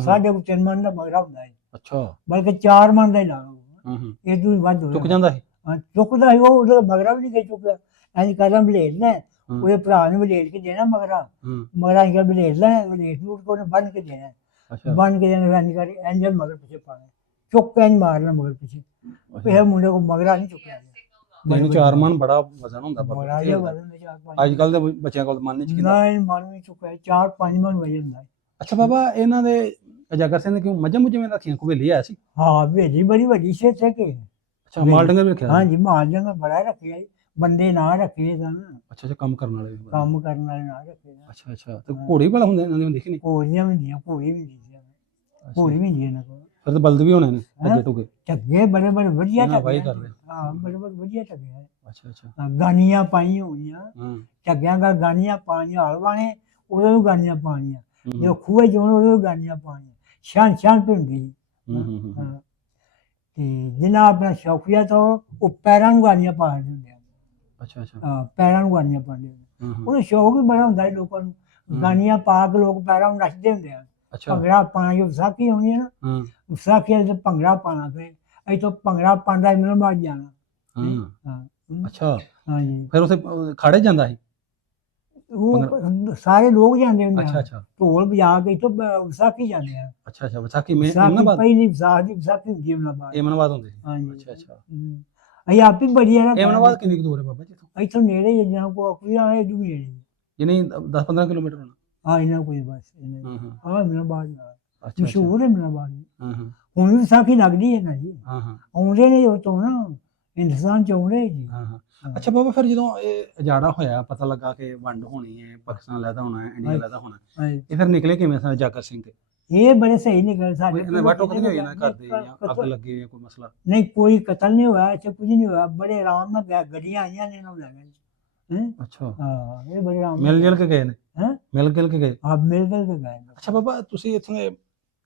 ਸਾਢੇ ਕੁ 3 ਮਣ ਦਾ ਮਗਰਾ ਹੁੰਦਾ ਹੈ ਅੱਛਾ। ਬਲਕਿ 4 ਮਣ ਦਾ ਹੀ ਲਾ ਲਓ ਹੂੰ ਹੂੰ। ਇਹ ਤੋਂ ਹੀ ਵੱਧ ਹੋ ਚੁੱਕ ਜਾਂਦਾ ਸੀ? ਹਾਂ ਚੁੱਕਦਾ ਸੀ ਉਹ ਉਹਦਾ ਮਗਰਾ ਵੀ ਨਹੀਂ ਕਿਸੇ ਚੁੱਕਿਆ ਐਂ ਕਰਦਾ ਬਲੇਡਣਾ ਉਹਦੇ ਭਰਾ ਨੂੰ ਬਲੇਡ ਕੇ ਦੇਣਾ ਮਗਰਾ ਹੂੰ ਮਗਰਾ ਇੰਜ ਬਲੇਡ ਲੈਣਾ ਬਲੇਡ ਨੂੰ ਉਹਨੇ ਬੰਨ ਕੇ ਦੇਣਾ ਅੱਛਾ ਬੰਨ ਕੇ ਦੇਣਾ ਇੰਜ ਕਰ ਇੰਜ ਮਗਰ ਪਿੱਛੇ ਪਾਣਾ ਚੁੱਕ ਕੇ ਇੰਜ ਮਾਰਨਾ ਮਗਰ ਪਿੱਛੇ ਇਹ ਮੁੰਡੇ ਕੋ ਮਗਰਾ ਨਹੀਂ ਚੁੱਕਿਆ ਮੈਨੂੰ 4 ਮਣ ਬੜਾ ਵਜ਼ਨ ਹੁੰਦਾ ਬਾਬਾ। ਬੜਾ ਜਿਹਾ ਵਜ਼ਨ ਦੇ 4-5 ਅੱਜ ਕੱਲ ਦੇ ਬੱਚਿਆਂ ਕੋਲ ਮਨ ਨਹੀਂ ਚੁੱਕਦਾ। ਨਾ ਇਹ ਮਨ ਨਹੀਂ ਚੁੱਕਿਆ 4-5 ਮਣ ਵਜਨ ਹੁੰਦਾ ਅੱਛਾ ਬਾਬਾ, ਇਹਨਾਂ ਦੇ ਅਜਾਗਰ ਸਿੰਘ ਨੇ ਕਿਉਂ ਮੱਝਾਂ ਮੁੱਝਾਂ ਵਿੱਚ ਰੱਖੀਆਂ? ਕੋਈ ਵੇਲੀ ਆਇਆ ਸੀ? ਹਾਂ ਭੇਜੀ ਬੜੀ ਵੱਡੀ ਸੀ ਇੱਥੇ ਕਿ ਅੱਛਾ, ਮਾਲ ਡੰਗਰ ਵੀ ਰੱਖਿਆ? ਹਾਂਜੀ ਮਾਲ ਜੰਗਲ ਬੜਾ ਰੱਖਿਆ ਜੀ ਬੰਦੇ ਨਾ ਰੱਖੇ ਸਨ ਅੱਛਾ ਅੱਛਾ। ਕੰਮ ਕਰਨ ਵਾਲੇ? ਕੰਮ ਕਰਨ ਵਾਲੇ ਨਾ ਰੱਖੇ ਅੱਛਾ ਅੱਛਾ। ਤੇ ਘੋੜੇ ਵਾਲਾ ਹੁੰਦੇ ਇਹਨਾਂ ਦੇ ਦੇਖੀ ਨਹੀਂ? ਘੋੜੀਆਂ ਵੀ ਹੁੰਦੀਆਂ ਘੋੜੀ ਵੀ ਹੁੰਦੀ ਸੀ ਘੋੜੀ ਵੀ ਹੁੰਦੀ ਇਹਨਾਂ ਕੋਲ ਫਿਰ ਤਾਂ ਬਲਦ ਵੀ ਹੋਣੇ ਨੇ ਟੱਗੇ ਟੁਗੇ ਝੱਗੇ ਬੜੇ ਬੜੇ ਵਧੀਆ ਇਹਨਾਂ ਵਾਹੀ ਝੱਗੇ ਕਰਦੇ ਹਾਂ ਬੜੇ ਬੜੇ ਵਧੀਆ ਝੱਗੇ ਆ। ਅੱਛਾ ਗਾਨੀਆਂ ਪਾਈਆਂ ਹੋਈਆਂ ਹਾਂ ਝੱਗਿਆਂ ਦਾ ਗਾਨੀਆਂ ਪਾਈਆਂ ਹਲਵਾਣੇ ਉਹਦੇ ਵੀ ਗਾਨੀਆਂ ਪਾਈਆਂ ਹੂੰ ਜੋ ਖੂਹੇ ਜੋਣ ਉਹਦੇ ਵੀ ਗਾਨੀਆਂ ਪਾਈਆਂ ਛਾਂ ਪਿੰਡੀ ਹੂੰ ਤੇ ਜਿਨ੍ਹਾਂ ਆਪਣਾ ਸ਼ੌਕੀਆ ਤੋਂ ਉਹ ਪੈਰਾਂ ਨੂੰ ਗਾਨੀਆਂ ਪਾ ਦਿੰਦੇ ਆ ਅੱਛਾ ਹਾਂ ਪੈਰਾਂ ਨੂੰ ਗਾਨੀਆਂ ਪਾਉਂਦੇ ਹੂੰ ਉਹਨੂੰ ਸ਼ੌਕ ਵੀ ਬੜਾ ਹੁੰਦਾ ਸੀ ਲੋਕਾਂ ਨੂੰ ਗਾਨੀਆਂ ਪਾ ਕੇ ਲੋਕ ਪੈਰਾਂ ਨੂੰ ਨੱਚਦੇ ਹੁੰਦੇ ਆ ਅੱਛਾ ਭੰਗੜਾ ਪਾਣਾ ਜੋ ਵਿਸਾਖੀ ਹੋਣੀ ਹੈ ਨਾ ਹਾਂ ਵਿਸਾਖੀ ਤੇ ਭੰਗੜਾ ਪਾਣਾ ਫਿਰ ਅਸੀਂ ਤੋਂ ਭੰਗੜਾ ਪਾਉਂਦਾ ਮੈਨੂੰ ਬਾਅਦ ਜਾਣਾ ਹਾਂ ਹਾਂ ਅੱਛਾ ਹਾਂਜੀ ਫਿਰ ਉਥੇ ਖੜੇ ਜਾਂਦਾ ਸੀ ਉਹ ਸਾਰੇ ਲੋਕ ਜਾਂਦੇ ਹੁੰਦੇ ਆ ਅੱਛਾ ਢੋਲ ਵਜਾ ਕੇ ਇੱਥੋਂ ਵਿਸਾਖੀ ਜਾਂਦੇ ਆ ਵਿਸਾਖੀ ਮੈਂ ਵਿਸਾਖੀ ਇਹਨਾਂ ਬਾਅਦ ਪਹਿਲੀ ਵਿਸਾਖੀ ਹੁੰਦੀ ਉਹਨਾਂ ਬਾਅਦ ਏਮਨਾਬਾਦ ਹੁੰਦੀ ਸੀ ਹਾਂਜੀ ਅੱਛਾ ਅਸੀਂ ਆਪ ਹੀ ਬੜੀ ਹੈ ਨਾ ਏਮਨਾਬਾਦ ਕਿੰਨੀ ਕੁ ਦੂਰ ਹੈ ਬਾਬਾ ਜੀ ਇੱਥੋਂ ਇੱਥੋਂ ਨੇੜੇ ਹੀ ਜਾਂ ਕੋ ਕੋਈ ਆਏ ਦੂ ਨੇੜੇ ਯਾਨੀ 10-15 ਕਿਲੋਮੀਟਰ ਹੋਣਾ ਹਾਂ ਇਹਨਾਂ ਕੋਈ ਬਸ ਹਾਂ ਮੇਰਾ ਬਾਅਦ ਅੱਛਾ ਮਸ਼ਹੂਰ ਹੈ ਮੇਰਾ ਬਾਅਦ ਹਾਂ ਹੁਣ ਵੀ ਵਿਸਾਖੀ ਲੱਗਦੀ ਹੈ ਨਾ ਜੀ ਹਾਂ ਆਉਂਦੇ ਨੇ ਉਹ ਤੋਂ ਨਾ ਹਿੰਦੁਸਤਾਨ ਚ ਆਉਂਦੇ ਜੀ ਹਾਂ ਅੱਛਾ ਬਾਬਾ ਫਿਰ ਜਦੋਂ ਇਹ ਉਜਾੜਾ ਹੋਇਆ ਪਤਾ ਲੱਗਾ ਕਿ ਵੰਡ ਹੋਣੀ ਹੈ ਪਾਕਿਸਤਾਨ ਲੈਦਾ ਹੋਣਾ ਹੈ ਇੰਡੀਆ ਲੈਦਾ ਹੋਣਾ ਇਹ ਫਿਰ ਨਿਕਲੇ ਕਿਵੇਂ ਸਨ ਜਾਗਰ ਸਿੰਘ ਤੇ ਇਹ ਬੜੇ ਸਹੀ ਨਿਕਲ ਸਾਡੇ ਇਹਨਾਂ ਵਾਟੋ ਕਦੇ ਨਹੀਂ ਹੋਈ ਨਾ ਕਰਦੇ ਜਾਂ ਅੱਗ ਲੱਗੀ ਜਾਂ ਕੋਈ ਮਸਲਾ ਨਹੀਂ ਕੋਈ ਕਤਲ ਨਹੀਂ ਹੋਇਆ ਇੱਥੇ ਕੁਝ ਨਹੀਂ ਹੋਇਆ ਬੜੇ ਆਰਾਮ ਨਾਲ ਗੱਡੀਆਂ ਆਈਆਂ ਨੇ ਇਹਨਾਂ ਨੂੰ ਲੈ ਗਏ ਅੱਛਾ ਹਾਂ ਇਹ ਬੜੇ ਆਰਾਮ ਮਿਲ ਜਲ ਕੇ ਗਏ ਨੇ ਹੈਂ? ਮਿਲ ਕੇ ਗਏ ਆਪ ਮਿਲ ਕੇ ਗਏ ਅੱਛਾ ਬਾਬਾ ਤੁਸੀਂ ਇੱਥੋਂ ਦੇ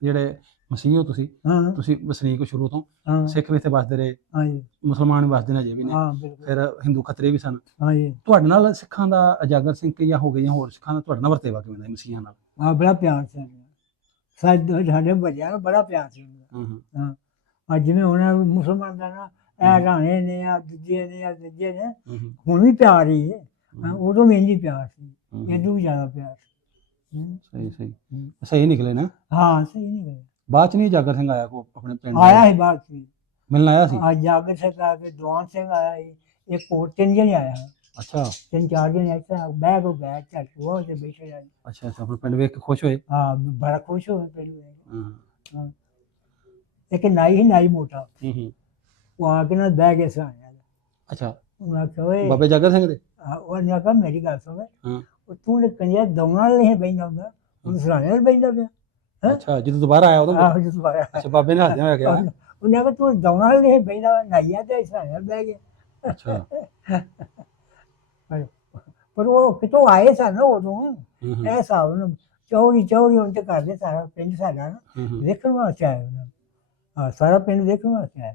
ਜਿਹੜੇ ਮਸੀਹ ਹੋ ਹਾਂ ਤੁਸੀਂ ਵਸਨੀਕ ਹੋ ਸ਼ੁਰੂ ਤੋਂ ਹਾਂ ਸਿੱਖ ਵੀ ਇੱਥੇ ਵੱਸਦੇ ਰਹੇ ਹਾਂ ਜੀ ਮੁਸਲਮਾਨ ਵੀ ਵੱਸਦੇ ਨੇ ਅਜੇ ਵੀ ਨੇ ਹਾਂ ਬਿਲਕੁਲ ਫਿਰ ਹਿੰਦੂ ਖਤਰੇ ਵੀ ਸਨ ਹਾਂ ਜੀ ਤੁਹਾਡੇ ਨਾਲ ਸਿੱਖਾਂ ਦਾ ਉਜਾਗਰ ਸਿੰਘ ਜਾਂ ਹੋ ਗਏ ਜਾਂ ਹੋਰ ਸਿੱਖਾਂ ਦਾ ਤੁਹਾਡੇ ਨਾਲ ਵਰਤੇਵਾ ਕਿਵੇਂ ਦਾ ਮਸੀਹਾਂ ਨਾਲ ਆ ਬੜਾ ਪਿਆਰ ਸੀ ਸਾਡੇ ਬੱਚਿਆਂ ਨੂੰ ਬੜਾ ਪਿਆਰ ਸੀ ਹਾਂ ਅੱਜ ਜਿਵੇਂ ਹੁਣ ਮੁਸਲਮਾਨ ਦਾ ਨਾ ਇਹ ਰਾਣੇ ਨੇ ਆ ਦੂਜੇ ਨੇ ਹੁਣ ਵੀ ਪਿਆਰ ਹੀ ਹੈ ਉਦੋਂ ਵੀ ਇੰਨੀ ਪਿਆਰ ਸੀ ਇਹਨੂੰ ਵੀ ਜ਼ਿਆਦਾ ਪਿਆਰ ਸੀ ਸਹੀ ਨਿਕਲੇ ਨਾ ਹਾਂ ਸਹੀ ਨਹੀਂ ਗਏ ਬਾਅਦ ਚ ਨਹੀਂ ਜਾਗਰ ਸਿੰਘ ਆਇਆ ਕੋ ਆਪਣੇ ਪਿੰਡ ਆਇਆ ਹੀ ਬਾਤ ਸੀ ਮਿਲਣ ਆਇਆ ਸੀ ਅੱਜ ਜਾਗਰ ਸਿੰਘ ਆ ਕੇ ਦਵਾਨ ਸਿੰਘ ਆਇਆ ਸੀ ਇੱਕ ਹੋਰ ਤਿੰਨ ਜਣੇ ਆਇਆ ਅੱਛਾ 3-4 ਜਣੇ ਐਸਾ ਬੈਗ ਹੋ ਗਿਆ ਚੱਲ ਉਹ ਤੇ ਬੈਠੇ ਰਹੇ ਅੱਛਾ ਆਪਣੇ ਪਿੰਡ ਵੇਖ ਕੇ ਖੁਸ਼ ਹੋਏ ਹਾਂ ਬੜਾ ਖੁਸ਼ ਹੋਇਆ ਪਹਿਲੇ ਹਾਂ ਇੱਕ ਨਾਈ ਮੋਟਾ ਉਹ ਆ ਕੇ ਨਾ ਬਹਿ ਕੇ ਸਾਇਆ ਅੱਛਾ ਉਹਨਾਂ ਕਹੇ ਬਾਬੇ ਜਾਗਰ ਸਿੰਘ ਦੇ ਉਹ ਨੇ ਕਹਾ ਮੇਰੀ ਗੱਲ ਸੁਣ ਹਾਂ ਉਹ ਤੂੰ ਨੇ ਕੰਜਾ ਦੌਣਾ ਨਹੀਂ ਬੈਠਾ ਹੁੰਦਾ ਉਹ ਸਰਾਣੇ ਬੈਠਾ ਪਿਆ ਅੱਛਾ ਜਦੋਂ ਦੁਬਾਰਾ ਆਇਆ ਉਦੋਂ ਆਹ ਜਿਸ ਬਾਰੇ ਅੱਛਾ ਬਾਬੇ ਨੇ ਹੱਸਦਿਆਂ ਹੋਇਆ ਗਿਆ ਉਹਨੇ ਕਹਾ ਤੂੰ ਦੌਣਾ ਨਹੀਂ ਬੈਠਾ ਨਾਈਆ ਤੇ ਸਰਾਣੇ ਬਹਿ ਗਿਆ ਅੱਛਾ ਪਰ ਉਹ ਕਿਤੋਂ ਆਏ ਸਨ ਉਦੋਂ ਇਹ ਹਿਸਾਬ ਨਾਲ ਚੌੜੀ ਹੁਣ ਤੇ ਕਰਦੇ ਸਾਰਾ ਪਿੰਡ ਸਾਡਾ ਨਾ ਵੇਖਣ ਵਾਸਤੇ ਆਏ ਉਹਨਾਂ ਹਾਂ ਸਾਰਾ ਪਿੰਡ ਵੇਖਣ ਵਾਸਤੇ ਆਏ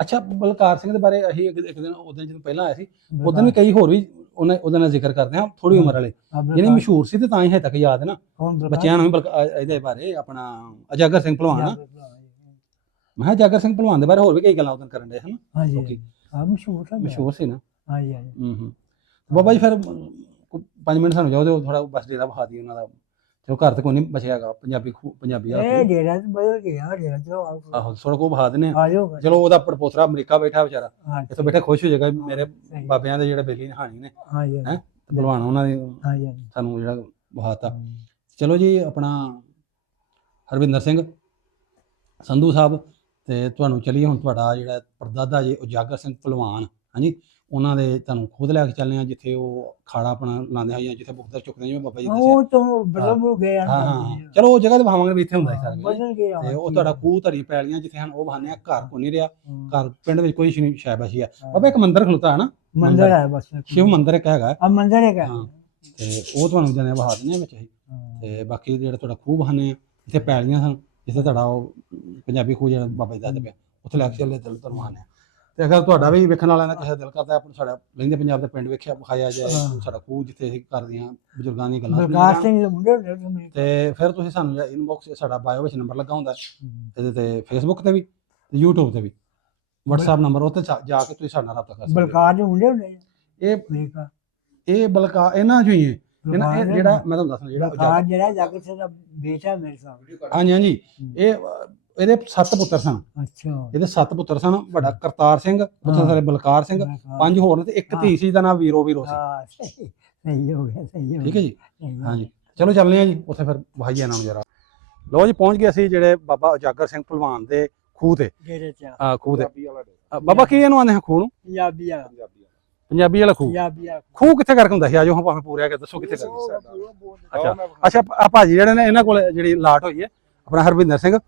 ਅੱਛਾ ਬਲਕਾਰ ਸਿੰਘ ਦੇ ਬਾਰੇ ਅਸੀਂ ਇੱਕ ਦਿਨ ਉਦੋਂ ਜਦੋਂ ਪਹਿਲਾਂ ਆਇਆ ਸੀ ਉਦੋਂ ਵੀ ਕਈ ਹੋਰ ਵੀ ਉਹਦਾ ਨਾਲ ਜ਼ਿਕਰ ਕਰਦੇ ਹਾਂ ਥੋੜੀ ਉਮਰ ਵਾਲੇ ਜਿਹੜੇ ਮਸ਼ਹੂਰ ਸੀ ਤੇ ਤਾਂ ਹੀ ਹਜੇ ਤੱਕ ਯਾਦ ਹੈ ਨਾ ਬੱਚਿਆਂ ਨੂੰ ਵੀ ਇਹਦੇ ਬਾਰੇ ਆਪਣਾ ਅਜਾਗਰ ਸਿੰਘ ਭਲਵਾਨ ਮੈਂ ਕਿਹਾ ਜਾਗਰ ਸਿੰਘ ਭਲਵਾਨ ਦੇ ਬਾਰੇ ਹੋਰ ਵੀ ਕਈ ਗੱਲਾਂ ਉਦੋਂ ਕਰਨ ਦੇ ਹਨ ਹਾਂਜੀ ਹਾਂ ਮਸ਼ਹੂਰ ਸੀ ਨਾ ਹਾਂਜੀ ਹਾਂਜੀ ਬਾਬਾ ਜੀ ਫਿਰ 5 ਮਿੰਟ ਸਾਨੂੰ ਜਾਓ ਤੇ ਥੋੜਾ ਬਸ ਡੇਰਾ ਵਿਖਾ ਦਈਏ ਉਹਨਾਂ ਦਾ ਚਲੋ ਘਰ ਤੇ ਕੋਈ ਨਹੀਂ ਬਚਿਆਗਾ ਪੰਜਾਬੀ ਆ ਇਹ ਡੇਰਾ ਬਦਲ ਗਿਆ ਡੇਰਾ ਚਲੋ ਆਹੋ ਥੋੜਾ ਕੋ ਵਿਖਾ ਦਿੰਦੇ ਆ ਜਾਓ ਚਲੋ ਉਹਦਾ ਪੜਪੋਤਰਾ ਅਮਰੀਕਾ ਬੈਠਾ ਵਿਚਾਰਾ ਹਾਂਜੀ ਇੱਥੇ ਬੈਠਾ ਖੁਸ਼ ਹੋ ਜਾਏਗਾ ਮੇਰੇ ਬਾਬਿਆਂ ਦੇ ਜਿਹੜੇ ਬੇਲੀ ਨਹਾਣੀ ਨੇ ਹਾਂਜੀ ਹੈ ਭਲਵਾਨ ਉਹਨਾਂ ਦੇ ਹਾਂਜੀ ਸਾਨੂੰ ਜਿਹੜਾ ਵਿਖਾਤਾ ਚਲੋ ਜੀ ਆਪਣਾ ਹਰਵਿੰਦਰ ਸਿੰਘ ਸੰਧੂ ਸਾਹਿਬ ਤੇ ਤੁਹਾਨੂੰ ਚਲੀਏ ਹੁਣ ਤੁਹਾਡਾ ਜਿਹੜਾ ਪਰਦਾਦਾ ਜੀ ਉਜਾਗਰ ਸਿੰਘ ਭਲਵਾਨ ਹਾਂਜੀ ਉਹਨਾਂ ਦੇ ਤੁਹਾਨੂੰ ਖੁਦ ਲੈ ਕੇ ਚੱਲਦੇ ਆ ਜਿੱਥੇ ਉਹ ਖਾੜਾ ਆਪਣਾ ਲਾਉਂਦੇ ਆ ਜਾਂ ਜਿੱਥੇ ਬੁੱਕਦਰ ਚੁੱਕਦੇ ਜਿਵੇਂ ਬਾਬਾ ਜੀ ਦੱਸਿਆ ਉਹ ਤੋਂ ਬਦਲ ਹੋ ਗਿਆ ਹਾਂ ਚਲੋ ਉਹ ਜਗ੍ਹਾ ਤੇ ਵਿਖਾਵਾਂਗੇ ਵੀ ਇੱਥੇ ਹੁੰਦਾ ਸਾਰਾ ਕੁਝ ਬਦਲ ਗਿਆ ਤੇ ਉਹ ਤੁਹਾਡਾ ਖੂਹ ਧਰੀ ਪੈਲੀਆਂ ਜਿੱਥੇ ਹਨ ਉਹ ਬਹਾਨੇ ਆ ਘਰ ਕੋ ਨਹੀਂ ਰਿਹਾ ਘਰ ਪਿੰਡ ਵਿੱਚ ਕੋਈ ਸ਼ੈਬਾਸ਼ੀ ਆ ਬਾਬਾ ਇੱਕ ਮੰਦਿਰ ਖਲੋਤਾ ਹੈ ਨਾ ਮੰਦਿਰ ਹੈ ਬਸ ਸ਼ਿਵ ਮੰਦਿਰ ਇੱਕ ਹੈਗਾ ਆ ਮੰਦਿਰ ਹੈ ਹਾਂ ਤੇ ਉਹ ਤੁਹਾਨੂੰ ਜਨੇ ਵਿਖਾ ਦਿੰਦੇ ਆ ਵਿੱਚ ਅਸੀਂ ਤੇ ਬਾਕੀ ਜਿਹੜਾ ਤੁਹਾਡਾ ਖੂਹ ਬਹਾਨੇ ਆ ਜਿੱਥੇ ਪੈਲੀਆਂ ਸਨ ਜਿੱਥੇ ਤੁਹਾਡਾ ਉਹ ਪੰਜਾਬੀ ਖੂਹ ਜਿਹੜਾ ਬਾਬਾ ਜੀ ਦੱਸਦੇ ਪਿਆ ਉੱਥੇ ਲੈ ਕੇ ਚੱਲੇ ਦਿਲ ਧਰਮਾਨ ਆ ਤੇ ਅਗਰ ਤੁਹਾਡਾ ਵੀ ਵੇਖਣ ਵਾਲਿਆਂ ਦਾ ਕਿਸੇ ਦਿਲ ਕਰਦਾ ਆਪਣਾ ਸਾਡਾ ਲਹਿੰਦੇ ਪੰਜਾਬ ਦੇ ਪਿੰਡ ਵੇਖਿਆ ਵਿਖਾਇਆ ਜਾਏ ਸਾਡਾ ਖੂਹ ਜਿੱਥੇ ਅਸੀਂ ਕਰਦੇ ਹਾਂ ਬਜ਼ੁਰਗਾਂ ਦੀਆਂ ਗੱਲਾਂ ਬਲਕਾਰ ਸਿੰਘ ਦੇ ਮੁੰਡੇ ਤੇ ਫਿਰ ਤੁਸੀਂ ਸਾਨੂੰ ਜਿਹੜਾ ਇਨਬਾਕਸ ਸਾਡਾ ਬਾਇਓ ਵਿੱਚ ਨੰਬਰ ਲੱਗਾ ਹੁੰਦਾ ਇਹਦੇ ਤੇ ਫੇਸਬੁੱਕ ਤੇ ਵੀ ਤੇ YouTube ਤੇ ਵੀ WhatsApp ਨੰਬਰ ਉੱਤੇ ਜਾ ਕੇ ਤੁਸੀਂ ਸਾਡੇ ਨਾਲ ਰਾਬਤਾ ਕਰ ਸਕਦੇ ਬਲਕਾਰ ਦੇ ਮੁੰਡੇ ਹੁੰਦੇ ਇਹ ਬਲਕਾਰ ਇਹਨਾਂ ਚੋਂ ਹੀ ਹੈ ਇਹ ਜਿਹੜਾ ਮੈਂ ਤੁਹਾਨੂੰ ਦੱਸਣਾ ਜਿਹੜਾ ਜਾਗਰ ਸਿੰਘ ਦਾ ਬੇਟਾ ਮੇਰੇ ਸਾਹਮਣੇ ਹਾਂਜੀ ਇਹਦੇ 7 ਪੁੱਤਰ ਸਨ ਅੱਛਾ ਇਹਦੇ 7 ਪੁੱਤਰ ਸਨ ਵੱਡਾ ਕਰਤਾਰ ਸਿੰਘ ਪੁੱਤਰ ਸਾਰੇ ਬਲਕਾਰ ਸਿੰਘ 5 ਹੋਰ ਨੇ ਤੇ ਇੱਕ ਧੀ ਸੀ ਦਾ ਨਾਮ ਵੀਰੋ ਸੀ ਸਹੀ ਹੋ ਗਿਆ ਠੀਕ ਹੈ ਜੀ ਹਾਂਜੀ ਚਲੋ ਚੱਲਦੇ ਆ ਜੀ ਉੱਥੇ ਫਿਰ ਵਹਾਈਏ ਇਹਨਾਂ ਨੂੰ ਜਰਾ ਲੋ ਜੀ ਪਹੁੰਚ ਗਏ ਅਸੀਂ ਜਿਹੜੇ ਬਾਬਾ ਉਜਾਗਰ ਸਿੰਘ ਭਲਵਾਨ ਦੇ ਖੂਹ ਤੇ ਖੂਹ ਤੇ ਬਾਬਾ ਕੀ ਇਹਨੂੰ ਆਂਦੇ ਆ ਖੂਹ ਨੂੰ ਪੰਜਾਬੀ ਵਾਲਾ ਖੂਹ ਕਿੱਥੇ ਕਰਕੇ ਹੁੰਦਾ ਸੀ ਆਜੋ ਹਾਂ ਭਾਵੇਂ ਪੂਰਿਆ ਕੇ ਦੱਸੋ ਕਿੱਥੇ ਕਰਕੇ ਅੱਛਾ ਆ ਭਾਜੀ ਜਿਹੜੇ ਨੇ ਇਹਨਾਂ ਕੋਲ ਜਿਹੜੀ ਲਾਟ ਹੋਈ ਹੈ ਆਪਣਾ ਹਰਵਿੰਦਰ ਸਿੰਘ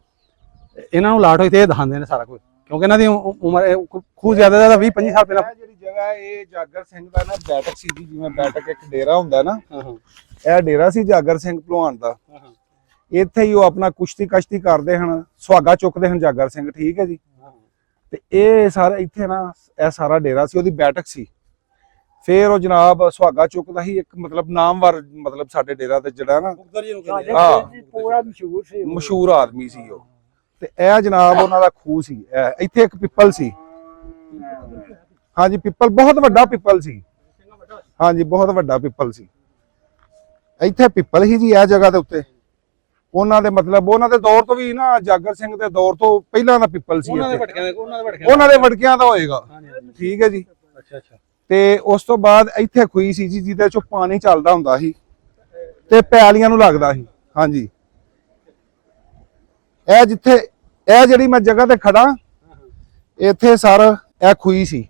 ਇਹਨਾਂ ਨੂੰ ਲਾਟ ਹੋਈ ਤੇ ਇਹ ਦਿਖਾਉਂਦੇ ਨੇ ਸਾਰਾ ਕੁਝ, ਕਿਉਂਕਿ ਇਹਨਾਂ ਦੀ ਉਮਰ ਖੂਹ ਜ਼ਿਆਦਾ 20-25 ਸਾਲ ਪਹਿਲਾਂ। ਇਹ ਜਿਹੜੀ ਜਗ੍ਹਾ ਇਹ ਜਾਗਰ ਸਿੰਘ ਦਾ ਨਾ ਬੈਠਕ ਸੀ ਜੀ, ਜਿਵੇਂ ਬੈਠਕ ਇੱਕ ਡੇਰਾ ਹੁੰਦਾ ਨਾ, ਇਹ ਡੇਰਾ ਸੀ ਜਾਗਰ ਸਿੰਘ ਭਲਵਾਨ ਦਾ। ਇੱਥੇ ਹੀ ਉਹ ਆਪਣਾ ਕੁਸ਼ਤੀ ਕਸ਼ਤੀ ਕਰਦੇ ਹਨ, ਸੁਹਾਗਾ ਚੁੱਕਦੇ ਹਨ ਜਾਗਰ ਸਿੰਘ, ਠੀਕ ਹੈ ਜੀ। ਤੇ ਇਹ ਸਾਰਾ ਇੱਥੇ ਨਾ ਇਹ ਸਾਰਾ ਡੇਰਾ ਸੀ, ਉਹਦੀ ਬੈਠਕ ਸੀ। ਫਿਰ ਉਹ ਜਨਾਬ ਸੁਹਾਗਾ ਚੁੱਕਦਾ ਸੀ, ਇੱਕ ਮਤਲਬ ਨਾਮਵਰ ਮਤਲਬ ਸਾਡੇ ਡੇਰਾ ਤੇ ਜਿਹੜਾ ਨਾ ਪੂਰਾ ਮਸ਼ਹੂਰ ਸੀ, ਮਸ਼ਹੂਰ ਆਦਮੀ ਸੀ ਉਹ। ਤੇ ਇਹ ਜਨਾਬ ਉਹਨਾਂ ਦਾ ਖੂਹ ਸੀ। ਇੱਥੇ ਇੱਕ ਪਿੱਪਲ ਸੀ, ਹਾਂਜੀ ਪਿੱਪਲ ਬਹੁਤ ਵੱਡਾ ਪਿੱਪਲ ਸੀ, ਹਾਂਜੀ ਬਹੁਤ ਵੱਡਾ ਪਿੱਪਲ ਸੀ। ਇੱਥੇ ਪਿੱਪਲ ਹੀ ਜੀ ਇਹ ਜਗ੍ਹਾ ਦੇ ਉੱਤੇ। ਉਹਨਾਂ ਦੇ ਮਤਲਬ ਉਹਨਾਂ ਦੇ ਦੌਰ ਤੋਂ ਵੀ ਨਾ, ਜਾਗਰ ਸਿੰਘ ਦੇ ਦੌਰ ਤੋਂ ਪਹਿਲਾਂ ਦਾ ਪਿੱਪਲ ਸੀ। ਉਹਨਾਂ ਦੇ ਵਟਕਿਆਂ ਦਾ ਹੋਏਗਾ, ਠੀਕ ਹੈ ਜੀ। ਅੱਛਾ ਅੱਛਾ। ਤੇ ਉਸ ਤੋਂ ਬਾਅਦ ਇੱਥੇ ਖੂਹੀ ਸੀ ਜੀ, ਜਿਹਦੇ ਚੋਂ ਪਾਣੀ ਚੱਲਦਾ ਹੁੰਦਾ ਸੀ ਤੇ ਪੈਲੀਆਂ ਨੂੰ ਲੱਗਦਾ ਸੀ। ਹਾਂਜੀ ਇਹ ਜਿੱਥੇ ਇਹ ਜਿਹੜੀ ਮੈਂ ਜਗ੍ਹਾ ਤੇ ਖੜਾ, ਇੱਥੇ ਸਰ ਇਹ ਖੂਹੀ ਸੀ,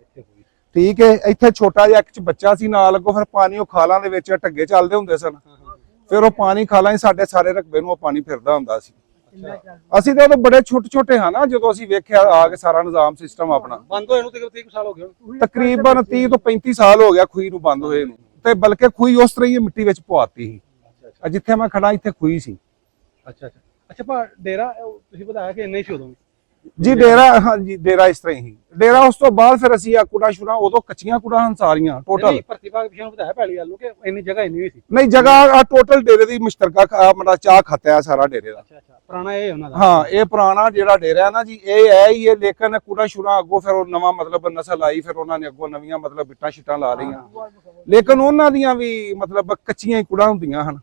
ਠੀਕ ਹੈ। ਇੱਥੇ ਛੋਟਾ ਜਿਹਾ ਇੱਕ ਬੱਚਾ ਸੀ ਨਾਲ, ਅੱਗੋਂ ਫਿਰ ਪਾਣੀ ਉਹ ਖਾਲਾਂ ਦੇ ਵਿੱਚ ਢੱਗੇ ਚੱਲਦੇ ਹੁੰਦੇ ਸਨ। ਫਿਰ ਉਹ ਪਾਣੀ ਖਾਲਾਂ ਹੀ ਸਾਡੇ ਸਾਰੇ ਰਕਬੇ ਨੂੰ ਉਹ ਪਾਣੀ ਫਿਰਦਾ ਹੁੰਦਾ ਸੀ। ਅਸੀਂ ਤਾਂ ਉਦੋਂ ਬੜੇ ਛੋਟੇ ਛੋਟੇ ਹਾਂ ਨਾ, ਜਦੋਂ ਅਸੀਂ ਵੇਖਿਆ ਆ ਕੇ ਸਾਰਾ ਨਿਜ਼ਾਮ ਸਿਸਟਮ ਆਪਣਾ ਬੰਦ ਹੋਏ ਨੂੰ ਤਕਰੀਬਨ 30 ਸਾਲ ਹੋ ਗਏ, ਤਕਰੀਬਨ 30 ਤੋਂ 35 ਸਾਲ ਹੋ ਗਿਆ ਖੂਹੀ ਨੂੰ ਬੰਦ ਹੋਏ ਨੂੰ। ਤੇ ਬਲਕਿ ਖੂਹੀ ਉਸ ਤਰ੍ਹਾਂ ਹੀ ਮਿੱਟੀ ਵਿੱਚ ਪਵਾਤੀ ਸੀ। ਜਿੱਥੇ ਮੈਂ ਖੜਾ ਇੱਥੇ ਖੂਹੀ ਸੀ। ਅੱਛਾ ਅੱਛਾ ਅੱਛਾ। ਪਰ ਡੇਰਾ ਤੁਸੀਂ ਬਤਾਇਆ ਕਿ ਇੰਨੇ ਹੀ ਉਦੋਂ ਜੀ ਡੇਰਾ, ਹਾਂਜੀ ਡੇਰਾ ਇਸ ਤਰ੍ਹਾਂ ਹੀ ਡੇਰਾ। ਉਸ ਤੋਂ ਬਾਅਦ ਫਿਰ ਅਸੀਂ ਆ ਕੁੜਾ ਸ਼ੁਰਾ, ਉਦੋਂ ਕੱਚੀਆਂ ਕੁੜਾ ਹਨ ਸਾਰੀਆਂ ਟੋਟਲ। ਭਰਤੀ ਭਾਗ ਪਿਛਾਂ ਬਤਾਇਆ ਪਹਿਲੀ ਗੱਲ ਨੂੰ ਕਿ ਇੰਨੀ ਜਗ੍ਹਾ ਇੰਨੀ ਵੀ ਸੀ। ਨਹੀਂ ਜਗ੍ਹਾ ਆ ਟੋਟਲ ਡੇਰੇ ਦੀ ਮੁਸ਼ਤਰਕਾ ਮਤਲਬ ਚਾਹ ਖਾਤਾ ਸਾਰਾ ਡੇਰੇ ਦਾ। ਅੱਛਾ ਅੱਛਾ। ਪੁਰਾਣਾ ਇਹ ਉਹਨਾਂ ਦਾ, ਹਾਂ ਇਹ ਪੁਰਾਣਾ ਜਿਹੜਾ ਡੇਰਾ ਨਾ ਜੀ, ਇਹ ਹੈ ਹੀ ਇਹ। ਲੇਕਿਨ ਕੁੜਾ ਸ਼ੁਰਾ ਅੱਗੋਂ ਫਿਰ ਉਹ ਨਵਾਂ ਮਤਲਬ ਨਸਲ ਆਈ, ਫਿਰ ਉਹਨਾਂ ਨੇ ਅੱਗੋਂ ਨਵੀਆਂ ਮਤਲਬ ਬਿੱਟਾਂ ਸ਼ਿੱਟਾਂ ਲਾ ਲਈਆਂ। ਲੇਕਿਨ ਉਹਨਾਂ ਦੀਆਂ ਵੀ ਮਤਲਬ ਕੱਚੀਆਂ ਹੀ ਕੁੜਾ ਹੁੰਦੀਆਂ ਹਨ।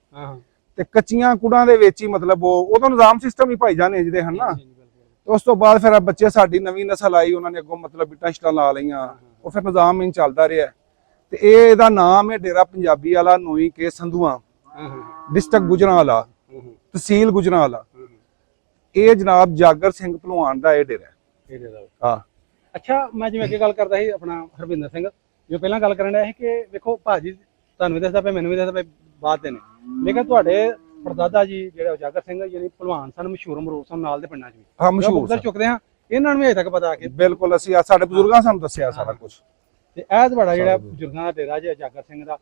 ਤੇ ਕੱਚੀਆਂ ਕੁੜਾਂ ਦੇ ਵਿੱਚ ਹੀ ਮਤਲਬ ਉਹਦਾ ਨਿਜ਼ਾਮ ਸਿਸਟਮ ਹੀ ਭਾਈ ਜਾਨ ਇੰਜਦੇ ਹਨ ਨਾ। ਉਸ ਤੋਂ ਬਾਅਦ ਫਿਰ ਬੱਚੇ ਸਾਡੀ ਨਵੀਂ ਨਸਲ ਆਈ, ਉਹਨਾਂ ਨੇ ਅੱਗੋਂ ਮਤਲਬ ਬਿੱਟਾਂ ਸ਼ਿੱਟਾਂ ਲਾ ਲਈਆਂ। ਉਹ ਫਿਰ ਨਿਜ਼ਾਮ ਹੀ ਚੱਲਦਾ ਰਿਹਾ। ਤੇ ਇਹਦਾ ਨਾਮ ਹੈ ਡੇਰਾ ਪੰਜਾਬੀ ਵਾਲਾ ਨੋਈ ਕੇ ਸੰਧੂਆਂ, ਡਿਸਟ੍ਰਿਕਟ ਗੁਜਰਾਂਵਾਲਾ, ਤਹਿਸੀਲ ਗੁਜਰਾਂਵਾਲਾ। ਇਹ ਜਨਾਬ ਜਾਗਰ ਸਿੰਘ ਭਲਵਾਨ ਦਾ ਇਹ ਡੇਰਾ। ਹਾਂ ਅੱਛਾ। ਮੈਂ ਜਿਵੇਂ ਅੱਗੇ ਗੱਲ ਕਰਦਾ ਸੀ ਆਪਣਾ ਹਰਵਿੰਦਰ ਸਿੰਘ, ਜੋ ਪਹਿਲਾਂ ਗੱਲ ਕਰਨ ਡਿਆ ਸੀ ਕਿ ਵੇਖੋ ਭਾਜੀ ਤੁਹਾਨੂੰ ਵੀ ਦੱਸਦਾ ਪਿਆ, ਮੈਨੂੰ ਵੀ ਦੱਸਦਾ ਪਿਆ ਬਾਤ ਦੇ ਨੇ, ਲੇਕਿਨ ਤੁਹਾਡੇ ਪਰਦਾਦਾ ਜੀ ਜਿਹੜੇ ਜਾਗਰ ਸਿੰਘ ਯਾਨੀ ਭਲਵਾਨ ਸਨ, ਮਸ਼ਹੂਰ ਮਰੂਦ ਸਨ ਨਾਲ ਦੇ ਪਿੰਡਾਂ 'ਚ ਵੀ। ਹਾਂ ਮਸ਼ਹੂਰ ਚੁੱਕਦੇ ਹਾਂ, ਇਹਨਾਂ ਨੂੰ ਵੀ ਅਜੇ ਤੱਕ ਪਤਾ ਕਿ ਬਿਲਕੁਲ ਅਸੀਂ ਸਾਡੇ ਬਜ਼ੁਰਗਾਂ ਸਾਨੂੰ ਦੱਸਿਆ ਸਾਰਾ ਕੁਝ। ਤੇ ਇਹ ਤੁਹਾਡਾ ਜਿਹੜਾ ਬਜ਼ੁਰਗਾਂ ਦਾ ਡੇਰਾ ਜੀ ਜਾਗਰ ਸਿੰਘ ਦਾ,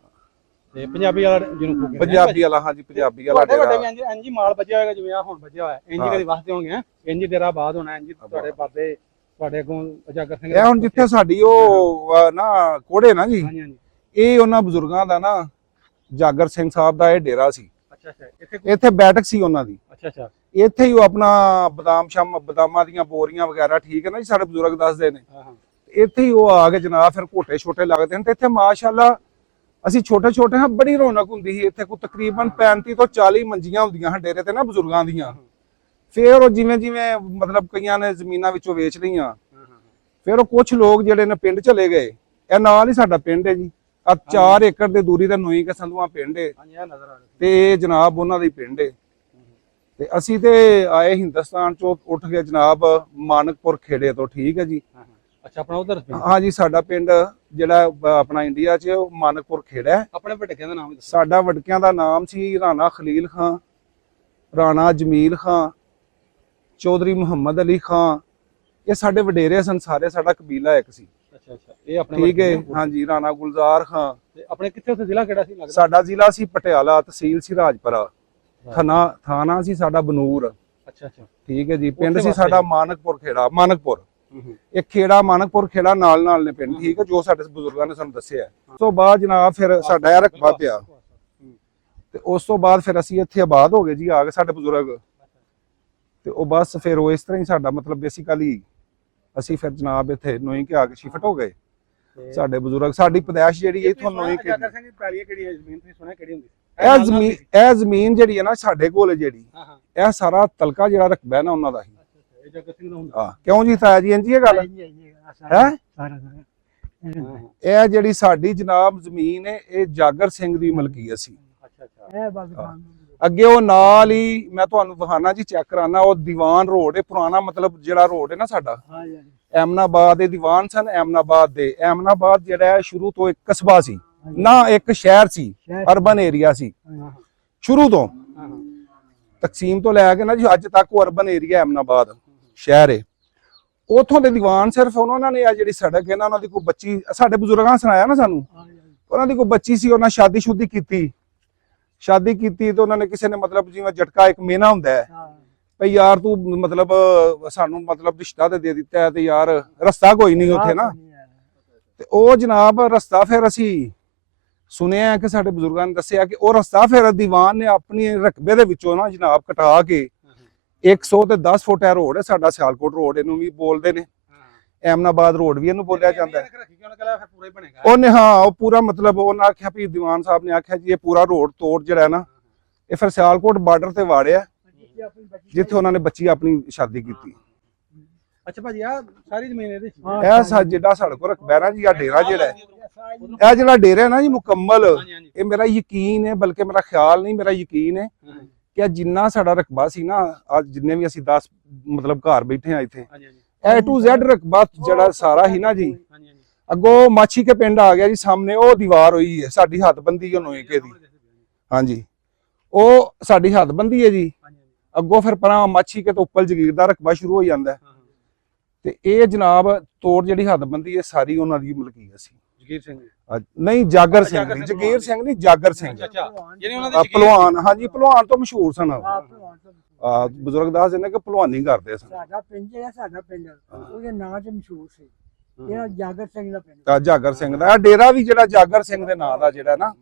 ਤੇ ਪੰਜਾਬੀ ਵਾਲਾ ਜਿਹਨੂੰ ਪੰਜਾਬੀ ਵਾਲਾ, ਹਾਂਜੀ ਪੰਜਾਬੀ ਵਾਲਾ ਡੇਰਾ। ਇੰਜ ਹੀ ਮਾਲ ਵੱਜਿਆ ਹੋਏਗਾ ਜਿਵੇਂ ਆ ਹੁਣ ਵੱਜਿਆ ਹੋਇਆ, ਇੰਜ ਕਦੇ ਵਸਦੇ ਹੋਣਗੇ, ਇੰਜ ਡੇਰਾ ਆਬਾਦ ਹੋਣਾ, ਇੰਜ ਤੁਹਾਡੇ ਬਾਬੇ ਤੁਹਾਡੇ ਅੱਗੋਂ ਜਾਗਰ ਸਿੰਘ। ਇਹ ਹੁਣ ਜਿੱਥੇ ਸਾਡੀ ਉਹ ਨਾ ਕੋੜੇ ਨਾ ਜੀ, ਹਾਂਜੀ ਹਾਂਜੀ, ਇਹ ਉਹਨਾਂ ਬਜ਼ੁਰਗਾਂ ਦਾ ਨਾ ਜਾਗਰ ਸਿੰਘ ਸਾਹਿਬ ਦਾ ਇਹ ਡੇਰਾ ਸੀ। ਅੱਛਾ ਅੱਛਾ। ਇੱਥੇ ਬੈਠਕ ਸੀ ਉਹਨਾਂ ਦੀ। ਅੱਛਾ ਅੱਛਾ। ਇੱਥੇ ਹੀ ਉਹ ਆਪਣਾ ਬਦਾਮਾਂ ਦੀਆਂ ਬੋਰੀਆਂ ਵਗੈਰਾ, ਠੀਕ ਹੈ ਨਾ ਜੀ, ਸਾਡੇ ਬਜ਼ੁਰਗ ਦੱਸਦੇ ਨੇ। ਇੱਥੇ ਹੀ ਉਹ ਆ ਕੇ ਜਨਾਬ ਫਿਰ ਘੋਟੇ ਛੋਟੇ ਲੱਗਦੇ ਹਨ। ਤੇ ਇੱਥੇ ਮਾਸ਼ਾਅੱਲਾ ਅਸੀਂ ਛੋਟੇ ਛੋਟੇ ਹਾਂ, ਬੜੀ ਰੌਣਕ ਹੁੰਦੀ ਸੀ ਇੱਥੇ। ਕੋਈ ਤਕਰੀਬਨ 35 ਤੋਂ 40 ਮੰਜੀਆਂ ਹੁੰਦੀਆਂ ਹਨ ਡੇਰੇ ਤੇ ਨਾ ਬਜ਼ੁਰਗਾਂ ਦੀਆਂ। ਫਿਰ ਉਹ ਜਿਵੇਂ ਜਿਵੇਂ ਮਤਲਬ ਕਈਆਂ ਨੇ ਜ਼ਮੀਨਾਂ ਵਿੱਚੋਂ ਵੇਚ ਲਈਆਂ, ਫਿਰ ਉਹ ਕੁਝ ਲੋਕ ਜਿਹੜੇ ਨੇ ਪਿੰਡ ਚਲੇ ਗਏ। ਇਹ ਨਾਲ ਹੀ ਸਾਡਾ ਪਿੰਡ ਹੈ ਜੀ, 4 ਏਕੜ ਦੀ ਦੂਰੀ ਤੇ ਨੋਈ ਕੇ ਸੰਧੂਆਂ ਪਿੰਡ ਹੈ। ਤੇ ਜਨਾਬ ਉਹਨਾਂ ਦੀ ਪਿੰਡ ਹੈ। ਤੇ ਅਸੀਂ ਤੇ ਆਏ ਹਿੰਦੁਸਤਾਨ ਚੋਂ ਉੱਠ ਕੇ ਜਨਾਬ ਮਾਨਕਪੁਰ ਖੇੜੇ ਤੋਂ, ਠੀਕ ਹੈ ਜੀ। ਅੱਛਾ ਆਪਣਾ ਉਧਰ? ਹਾਂ ਜੀ ਸਾਡਾ ਪਿੰਡ ਜਿਹੜਾ ਆਪਣਾ ਇੰਡੀਆ 'ਚ ਮਾਨਕਪੁਰ ਖੇੜਾ ਹੈ। ਆਪਣੇ ਵਡਕਿਆਂ ਦਾ ਨਾਮ? ਸਾਡਾ ਵਡਕਿਆਂ ਦਾ ਨਾਮ ਸੀ ਰਾਣਾ ਖਲੀਲ ਖਾਂ, ਰਾਣਾ ਜਮੀਲ ਖਾਂ, ਚੌਧਰੀ ਮੁਹੰਮਦ ਅਲੀ ਖਾਂ। ਇਹ ਸਾਡੇ ਵਡੇਰੇ ਸਨ ਸਾਰੇ, ਸਾਡਾ ਕਬੀਲਾ ਇੱਕ ਸੀ। ਅੱਛਾ ਅੱਛਾ। ਇਹ ਆਪਣੇ ਠੀਕ ਹੈ। ਹਾਂਜੀ ਰਾਣਾ ਗੁਲਜ਼ਾਰ ਖਾਂ। ਤੇ ਆਪਣੇ ਕਿੱਥੇ ਉੱਥੇ ਜ਼ਿਲ੍ਹਾ ਕਿਹੜਾ ਸੀ ਲੱਗਦਾ? ਸਾਡਾ ਜ਼ਿਲ੍ਹਾ ਸੀ ਪਟਿਆਲਾ, ਤਹਿਸੀਲ ਸੀ ਰਾਜਪੁਰਾ, ਥਾਣਾ ਸੀ ਸਾਡਾ ਬਨੂਰ। ਅੱਛਾ ਅੱਛਾ। ਠੀਕ ਹੈ ਜੀ। ਪਿੰਡ ਸੀ ਸਾਡਾ ਮਾਨਕਪੁਰ ਖੇੜਾ, ਮਾਨਕਪੁਰ। ਇਹ ਖੇੜਾ ਮਾਨਕਪੁਰ ਖੇੜਾ ਨਾਲ ਨਾਲ ਨੇ ਪਿੰਡ, ਠੀਕ ਹੈ, ਜੋ ਸਾਡੇ ਬਜ਼ੁਰਗਾਂ ਨੇ ਸਾਨੂੰ ਦੱਸਿਆ। ਉਸ ਤੋਂ ਬਾਅਦ ਜਨਾਬ ਫਿਰ ਸਾਡਾ ਇਹ ਰਕਬਾ ਪਿਆ। ਤੇ ਉਸ ਤੋਂ ਬਾਅਦ ਫਿਰ ਅਸੀਂ ਇੱਥੇ ਆਬਾਦ ਹੋ ਗਏ ਜੀ, ਆ ਗਏ ਸਾਡੇ ਬਜ਼ੁਰਗ। ਤੇ ਉਹ ਬਸ ਫਿਰ ਉਹ ਇਸ ਤਰ੍ਹਾਂ ਹੀ ਸਾਡਾ ਮਤਲਬ ਬੇਸਿਕਲੀ ਅਸੀਂ ਫਿਰ ਜਨਾਬ ਇੱਥੇ ਨੋਈ ਕੇ ਆ ਕੇ ਸ਼ਿਫਟ ਹੋ ਗਏ। ਸਾਡੇ ਬਜ਼ੁਰਗ, ਸਾਡੀ ਪੈਦਾਇਸ਼ ਜਿਹੜੀ ਇੱਥੋਂ ਨੋਈ ਕੇ। ਜਾਗਰ ਸਿੰਘ ਦੀ ਪੈਲੀ ਕਿਹੜੀ ਹੈ ਜ਼ਮੀਨ, ਤੁਸੀਂ ਸੁਣਿਆ ਕਿਹੜੀ ਹੁੰਦੀ? ਇਹ ਜ਼ਮੀਨ ਜਿਹੜੀ ਹੈ ਨਾ ਸਾਡੇ ਕੋਲ ਜਿਹੜੀ, ਇਹ ਸਾਰਾ ਤਲਕਾ ਜਿਹੜਾ ਰਕਬਾ ਨਾ ਉਹਨਾਂ ਦਾ ਹੀ। ਹਾਂ ਕਿਉਂ ਜੀ ਤਾਇਆ ਜੀ? ਇੰਜੀ ਇਹ ਗੱਲ ਹੈ। ਇਹ ਜਿਹੜੀ ਸਾਡੀ ਜਨਾਬ ਜ਼ਮੀਨ ਹੈ, ਇਹ ਜਾਗਰ ਸਿੰਘ ਦੀ ਮਲਕੀਅਤ ਸੀ। ਅੱਗੇ ਉਹ ਨਾਲ ਹੀ ਮੈਂ ਤੁਹਾਨੂੰ ਵਿਖਾਣਾ ਜੀ, ਚੈੱਕ ਕਰਾਣਾ, ਉਹ ਦੀਵਾਨ ਰੋਡ ਹੈ ਪੁਰਾਣਾ, ਮਤਲਬ ਜਿਹੜਾ ਰੋਡ ਹੈ ਨਾ ਸਾਡਾ ਐਮਨਾਬਾਦ ਦੇ ਦੀਵਾਨ ਸਨ। ਐਮਨਾਬਾਦ ਦੇ, ਐਮਨਾਬਾਦ ਜਿਹੜਾ ਹੈ ਸ਼ੁਰੂ ਤੋਂ ਇੱਕ ਕਸਬਾ ਸੀ ਨਾ, ਇੱਕ ਸ਼ਹਿਰ ਸੀ, ਅਰਬਨ ਏਰੀਆ ਸੀ ਸ਼ੁਰੂ ਤੋਂ। ਤਕਸੀਮ ਤੋਂ ਲੈ ਕੇ ਨਾ ਜੀ ਅੱਜ ਤੱਕ ਉਹ ਅਰਬਨ ਏਰੀਆ ਐਮਨਾਬਾਦ ਸ਼ਹਿਰ ਹੈ। ਉਥੋਂ ਦੇ ਦੀਵਾਨ ਸਿਰਫ ਉਹਨਾਂ ਨੇ ਆ ਜਿਹੜੀ ਸੜਕ ਹੈ ਨਾ, ਉਹਨਾਂ ਦੀ ਕੋਈ ਬੱਚੀ, ਸਾਡੇ ਬਜ਼ੁਰਗਾਂ ਸੁਣਾਇਆ ਨਾ ਸਾਨੂੰ, ਉਹਨਾਂ ਦੀ ਕੋਈ ਬੱਚੀ ਸੀ, ਉਹਨਾਂ ਸ਼ਾਦੀ ਕੀਤੀ ਤੇ ਉਹਨਾਂ ਨੇ ਕਿਸੇ ਨੇ ਮਤਲਬ ਜਿਵੇਂ ਝਟਕਾ ਇੱਕ ਮੇਨਾ ਹੁੰਦਾ ਹੈ ਭਈ ਯਾਰ ਤੂੰ ਮਤਲਬ ਸਾਨੂੰ ਮਤਲਬ ਰਿਸ਼ਤਾ ਦੇ ਦਿੱਤਾ ਹੈ ਤੇ ਯਾਰ ਰਸਤਾ ਕੋਈ ਨਹੀਂ ਉੱਥੇ ਨਾ, ਤੇ ਉਹ ਜਨਾਬ ਰਸਤਾ ਫਿਰ ਅਸੀਂ ਸੁਣਿਆ ਕਿ ਸਾਡੇ ਬਜ਼ੁਰਗਾਂ ਨੇ ਦੱਸਿਆ ਕਿ ਉਹ ਰਸਤਾ ਫਿਰ ਦੀਵਾਨ ਨੇ ਆਪਣੀ ਰਕਬੇ ਦੇ ਵਿੱਚੋਂ ਨਾ ਜਨਾਬ ਕਟਾ ਕੇ 100 ਤੇ 10 ਫੁੱਟ ਹੈ ਰੋਡ ਹੈ ਸਾਡਾ ਸਿਆਲਕੋਟ ਰੋਡ, ਇਹਨੂੰ ਵੀ ਬੋਲਦੇ ਨੇ, ਐਮਨਾਬਾਦ ਰੋਡ ਵੀ ਇਹਨੂੰ ਬੋਲਿਆ ਜਾਂਦਾ ਹੈ। ਉਹਨੇ ਹਾਂ ਉਹ ਪੂਰਾ ਮਤਲਬ ਉਹਨਾਂ ਆਖਿਆ ਵੀ ਦੀਵਾਨ ਸਾਹਿਬ ਨੇ ਆਖਿਆ ਜੀ ਇਹ ਪੂਰਾ ਰੋਡ ਤੋੜ ਜਿਹੜਾ ਨਾ ਇਹ ਫਿਰ ਸਿਆਲਕੋਟ ਬਾਰਡਰ ਤੇ ਵਾੜਿਆ ਜਿੱਥੇ ਉਹਨਾਂ ਨੇ ਬੱਚੀ ਆਪਣੀ ਸ਼ਾਦੀ ਕੀਤੀ। ਅੱਛਾ ਭਾਜੀ ਆ ਸਾਰੀ ਜ਼ਮੀਨ ਇਹਦੀ ਇਹ ਜਿਹੜਾ ਸਾਡੇ ਕੋਲ ਰਕਬਾ ਨਾ ਜੀ ਆ ਡੇਰਾ ਜਿਹੜਾ ਹੈ, ਇਹ ਜਿਹੜਾ ਡੇਰਾ ਹੈ ਨਾ ਜੀ ਮੁਕੰਮਲ, ਇਹ ਮੇਰਾ ਯਕੀਨ ਹੈ, ਬਲਕਿ ਮੇਰਾ ਖਿਆਲ ਨਹੀਂ ਮੇਰਾ ਯਕੀਨ ਹੈ ਕਿ ਜਿੰਨਾ ਸਾਡਾ ਰਕਬਾ ਸੀ ਨਾ, ਅੱਜ ਜਿੰਨੇ ਵੀ ਅਸੀਂ 10 ਮਤਲਬ ਘਰ ਬੈਠੇ ਆ ਇੱਥੇ, A to Z ਰਕਬਾ ਜਿਹੜਾ ਸਾਰਾ ਹੀ ਨਾ ਜੀ, ਅੱਗੋਂ ਮਾਛੀ ਕੇ ਪਿੰਡ ਆ ਗਿਆ ਜੀ ਸਾਹਮਣੇ, ਉਹ ਦੀਵਾਰ ਹੋਈ ਹੈ ਸਾਡੀ ਹੱਦਬੰਦੀ ਨੋਇਕੇ ਦੀ, ਹਾਂਜੀ ਉਹ ਸਾਡੀ ਹੱਦਬੰਦੀ ਹੈ ਜੀ। ਅੱਗੋਂ ਫਿਰ ਪਰਾਂ ਮਾਛੀ ਕੇ ਤੋਂ ਉੱਪਰ ਜਗੀਰ ਦਾ ਰਕਬਾ ਸ਼ੁਰੂ ਹੋ ਜਾਂਦਾ ਤੇ ਇਹ ਜਨਾਬ ਤੋੜ ਜਿਹੜੀ ਹੱਦਬੰਦੀ ਹੈ ਸਾਰੀ ਉਹਨਾਂ ਦੀ ਮਲਕੀਅਤ ਸੀ। ਜਗੀਰ ਸਿੰਘ ਨਹੀਂ ਜਾਗਰ ਸਿੰਘ ਨਹੀਂ, ਜਗੀਰ ਸਿੰਘ ਨਹੀਂ ਜਾਗਰ ਸਿੰਘ, ਪਹਿਲਵਾਨ, ਹਾਂਜੀ ਪਹਿਲਵਾਨ ਤੋਂ ਮਸ਼ਹੂਰ ਸਨ। ਬਜ਼ੁਰਗ ਦੱਸ ਦਿੰਦੇ ਕਿ ਪਹਿਲਵਾਨੀ ਕਰਦੇ ਸਨ। ਸਾਡਾ ਪਿੰਡ ਉਹਦੇ ਨਾਂ ਤੇ ਮਸ਼ਹੂਰ ਸੀ, ਇਹ ਜਾਗਰ ਸਿੰਘ ਦਾ ਪਿੰਡ। ਤਾਂ ਜਾਗਰ ਸਿੰਘ ਦਾ ਇਹ ਡੇਰਾ ਵੀ ਜਿਹੜਾ ਜਾਗਰ ਸਿੰਘ ਦੇ ਨਾਂ ਦਾ ਜਿਹੜਾ ਨਾ,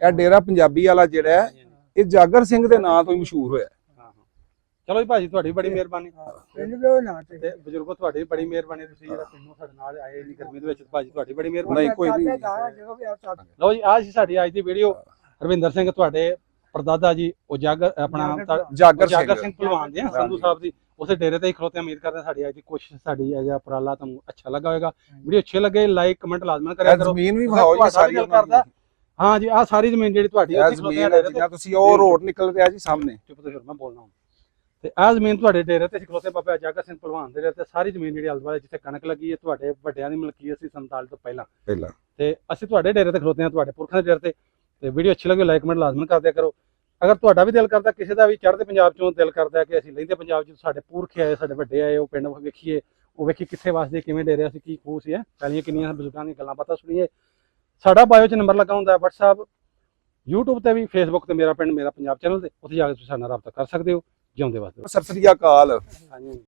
ਇਹ ਡੇਰਾ ਪੰਜਾਬੀ ਵਾਲਾ ਜਿਹੜਾ ਹੈ ਇਹ ਜਾਗਰ ਸਿੰਘ ਦੇ ਨਾਂ ਤੋਂ ਹੀ ਮਸ਼ਹੂਰ ਹੋਇਆ। ਚਲੋ ਜੀ ਭਾਜੀ ਤੁਹਾਡੀ ਬੜੀ ਮਿਹਰਬਾਨੀ, ਪਿੰਡ ਦੇ ਨਾਂ ਤੇ ਬਜ਼ੁਰਗੋ ਤੁਹਾਡੀ ਬੜੀ ਮਿਹਰਬਾਨੀ, ਤੁਸੀਂ ਜਿਹੜਾ ਪਿੰਡੋਂ ਸਾਡੇ ਨਾਲ ਆਏ ਜੀ ਗਰਮੀ ਦੇ ਵਿੱਚ, ਭਾਜੀ ਤੁਹਾਡੀ ਬੜੀ ਮਿਹਰਬਾਨੀ। ਨਹੀਂ ਕੋਈ ਨਹੀਂ। ਲਓ ਜੀ ਆਹ ਸੀ ਸਾਡੀ ਅੱਜ ਦੀ ਵੀਡੀਓ। ਰਵਿੰਦਰ ਸਿੰਘ ਤੁਹਾਡੇ ਪਰਦਾਦਾ ਜੀ ਉਹ ਜਾਗਰ ਆਪਣਾ ਜਾਗਰ ਸਿੰਘ ਪਹਿਲਵਾਨ ਦੇ ਸੰਧੂ ਸਾਹਿਬ ਦੀ ਉਸੇ ਡੇਰੇ ਤੇ ਹੀ ਖਲੋਤੇ। ਉਮੀਦ ਕਰਦੇ ਸਾਡੀ ਅੱਜ ਦੀ ਕੋਸ਼ਿਸ਼, ਸਾਡੀ ਅੱਜ ਦਾ ਉਪਰਾਲਾ ਤੁਹਾਨੂੰ ਅੱਛਾ ਲੱਗਾ ਹੋਵੇਗਾ। ਵੀਡੀਓ ਅੱਛੇ ਲੱਗੇ ਲਾਈਕ ਕਮੈਂਟ ਲਾਜ਼ਮਨ ਕਰਿਆ ਕਰੋ। ਜ਼ਮੀਨ ਵੀ ਵਿਖਾਓ ਜੀ ਸਾਰੀ ਕਰਦਾ। ਹਾਂ ਜੀ ਆਹ ਸਾਰੀ ਜ਼ਮੀਨ ਜਿਹੜੀ ਤੁਹਾਡੀ ਉੱਥੇ ਖਲੋਤੇ ਆ ਡੇਰੇ ਤੇ, ਤੁਸੀਂ ਉਹ ਰੋਡ ਨਿਕਲਦੇ ਆ ਜੀ ਸਾਹਮਣੇ, ਚੁੱਪ ਤੇ ਫਿਰ ਮੈਂ ਬੋਲਣਾ। ਤੇ ਆਹ ਜ਼ਮੀਨ ਤੁਹਾਡੇ ਡੇਰੇ ਤੇ ਖਲੋਤੇ ਬਾਬਾ ਜਾਗਰ ਸਿੰਘ ਪਹਿਲਵਾਨ ਦੇ ਡੇਰੇ ਤੇ, ਸਾਰੀ ਜ਼ਮੀਨ ਜਿਹੜੀ ਆਲੇ ਦੁਆਲੇ ਜਿੱਥੇ ਕਣਕ ਲੱਗੀ ਹੈ ਤੁਹਾਡੇ ਵੱਡਿਆਂ ਦੀ ਮਲਕੀਅਤ ਸੀ 47 ਤੋਂ ਪਹਿਲਾਂ। ਤੇ ਅਸੀਂ ਤੁਹਾਡੇ ਡੇਰੇ ਤੇ ਖਲੋਤੇ ਹਾਂ, ਤੁਹਾਡੇ ਪੁਰਖਾਂ ਦੇ ਡੇਰੇ ਤੇ ਵੀਡੀਓ ਅੱਛੀ ਲੱਗੇ ਲਾਈਕ ਕਮੈਂਟ ਲਾਜ਼ਮਨ ਕਰ ਦਿਆ ਕਰੋ। ਅਗਰ ਤੁਹਾਡਾ ਵੀ ਦਿਲ ਕਰਦਾ, ਕਿਸੇ ਦਾ ਵੀ ਚੜ੍ਹਦੇ ਪੰਜਾਬ ਚੋਂ ਦਿਲ ਕਰਦਾ ਕਿ ਅਸੀਂ ਲਹਿੰਦੇ ਪੰਜਾਬ ਚ ਸਾਡੇ ਪੁਰਖ ਆਏ, ਸਾਡੇ ਵੱਡੇ ਆਏ, ਉਹ ਪਿੰਡ ਵੇਖੀਏ, ਉਹ ਵੇਖੀ ਕਿੱਥੇ ਵਸਦੇ, ਕਿਵੇਂ ਡੇਰੇ ਸੀ, ਕੀ ਖੂਹ ਸੀ, ਪਹਿਲੀਆਂ ਕਿੰਨੀਆਂ ਬਜ਼ੁਰਗਾਂ ਦੀਆਂ ਗੱਲਾਂ ਬਾਤਾਂ ਸੁਣੀਏ। ਸਾਡਾ ਬਾਇਓ 'ਚ ਨੰਬਰ ਲੱਗਾ ਹੁੰਦਾ WhatsApp, YouTube ਤੇ ਵੀ, Facebook ਤੇ ਮੇਰਾ ਪਿੰਡ ਮੇਰਾ ਪੰਜਾਬ ਚੈਨਲ ਤੇ, ਉੱਥੇ ਜਾ ਕੇ ਤੁਸੀਂ ਸਾਡੇ ਨਾਲ ਰਾਬਤਾ ਕਰ ਸਕਦੇ ਹੋ। ਜਿਉਂਦੇ ਵਾਸਤੇ ਸਤਿ ਸ੍ਰੀ ਅਕਾਲ। ਹਾਂਜੀ।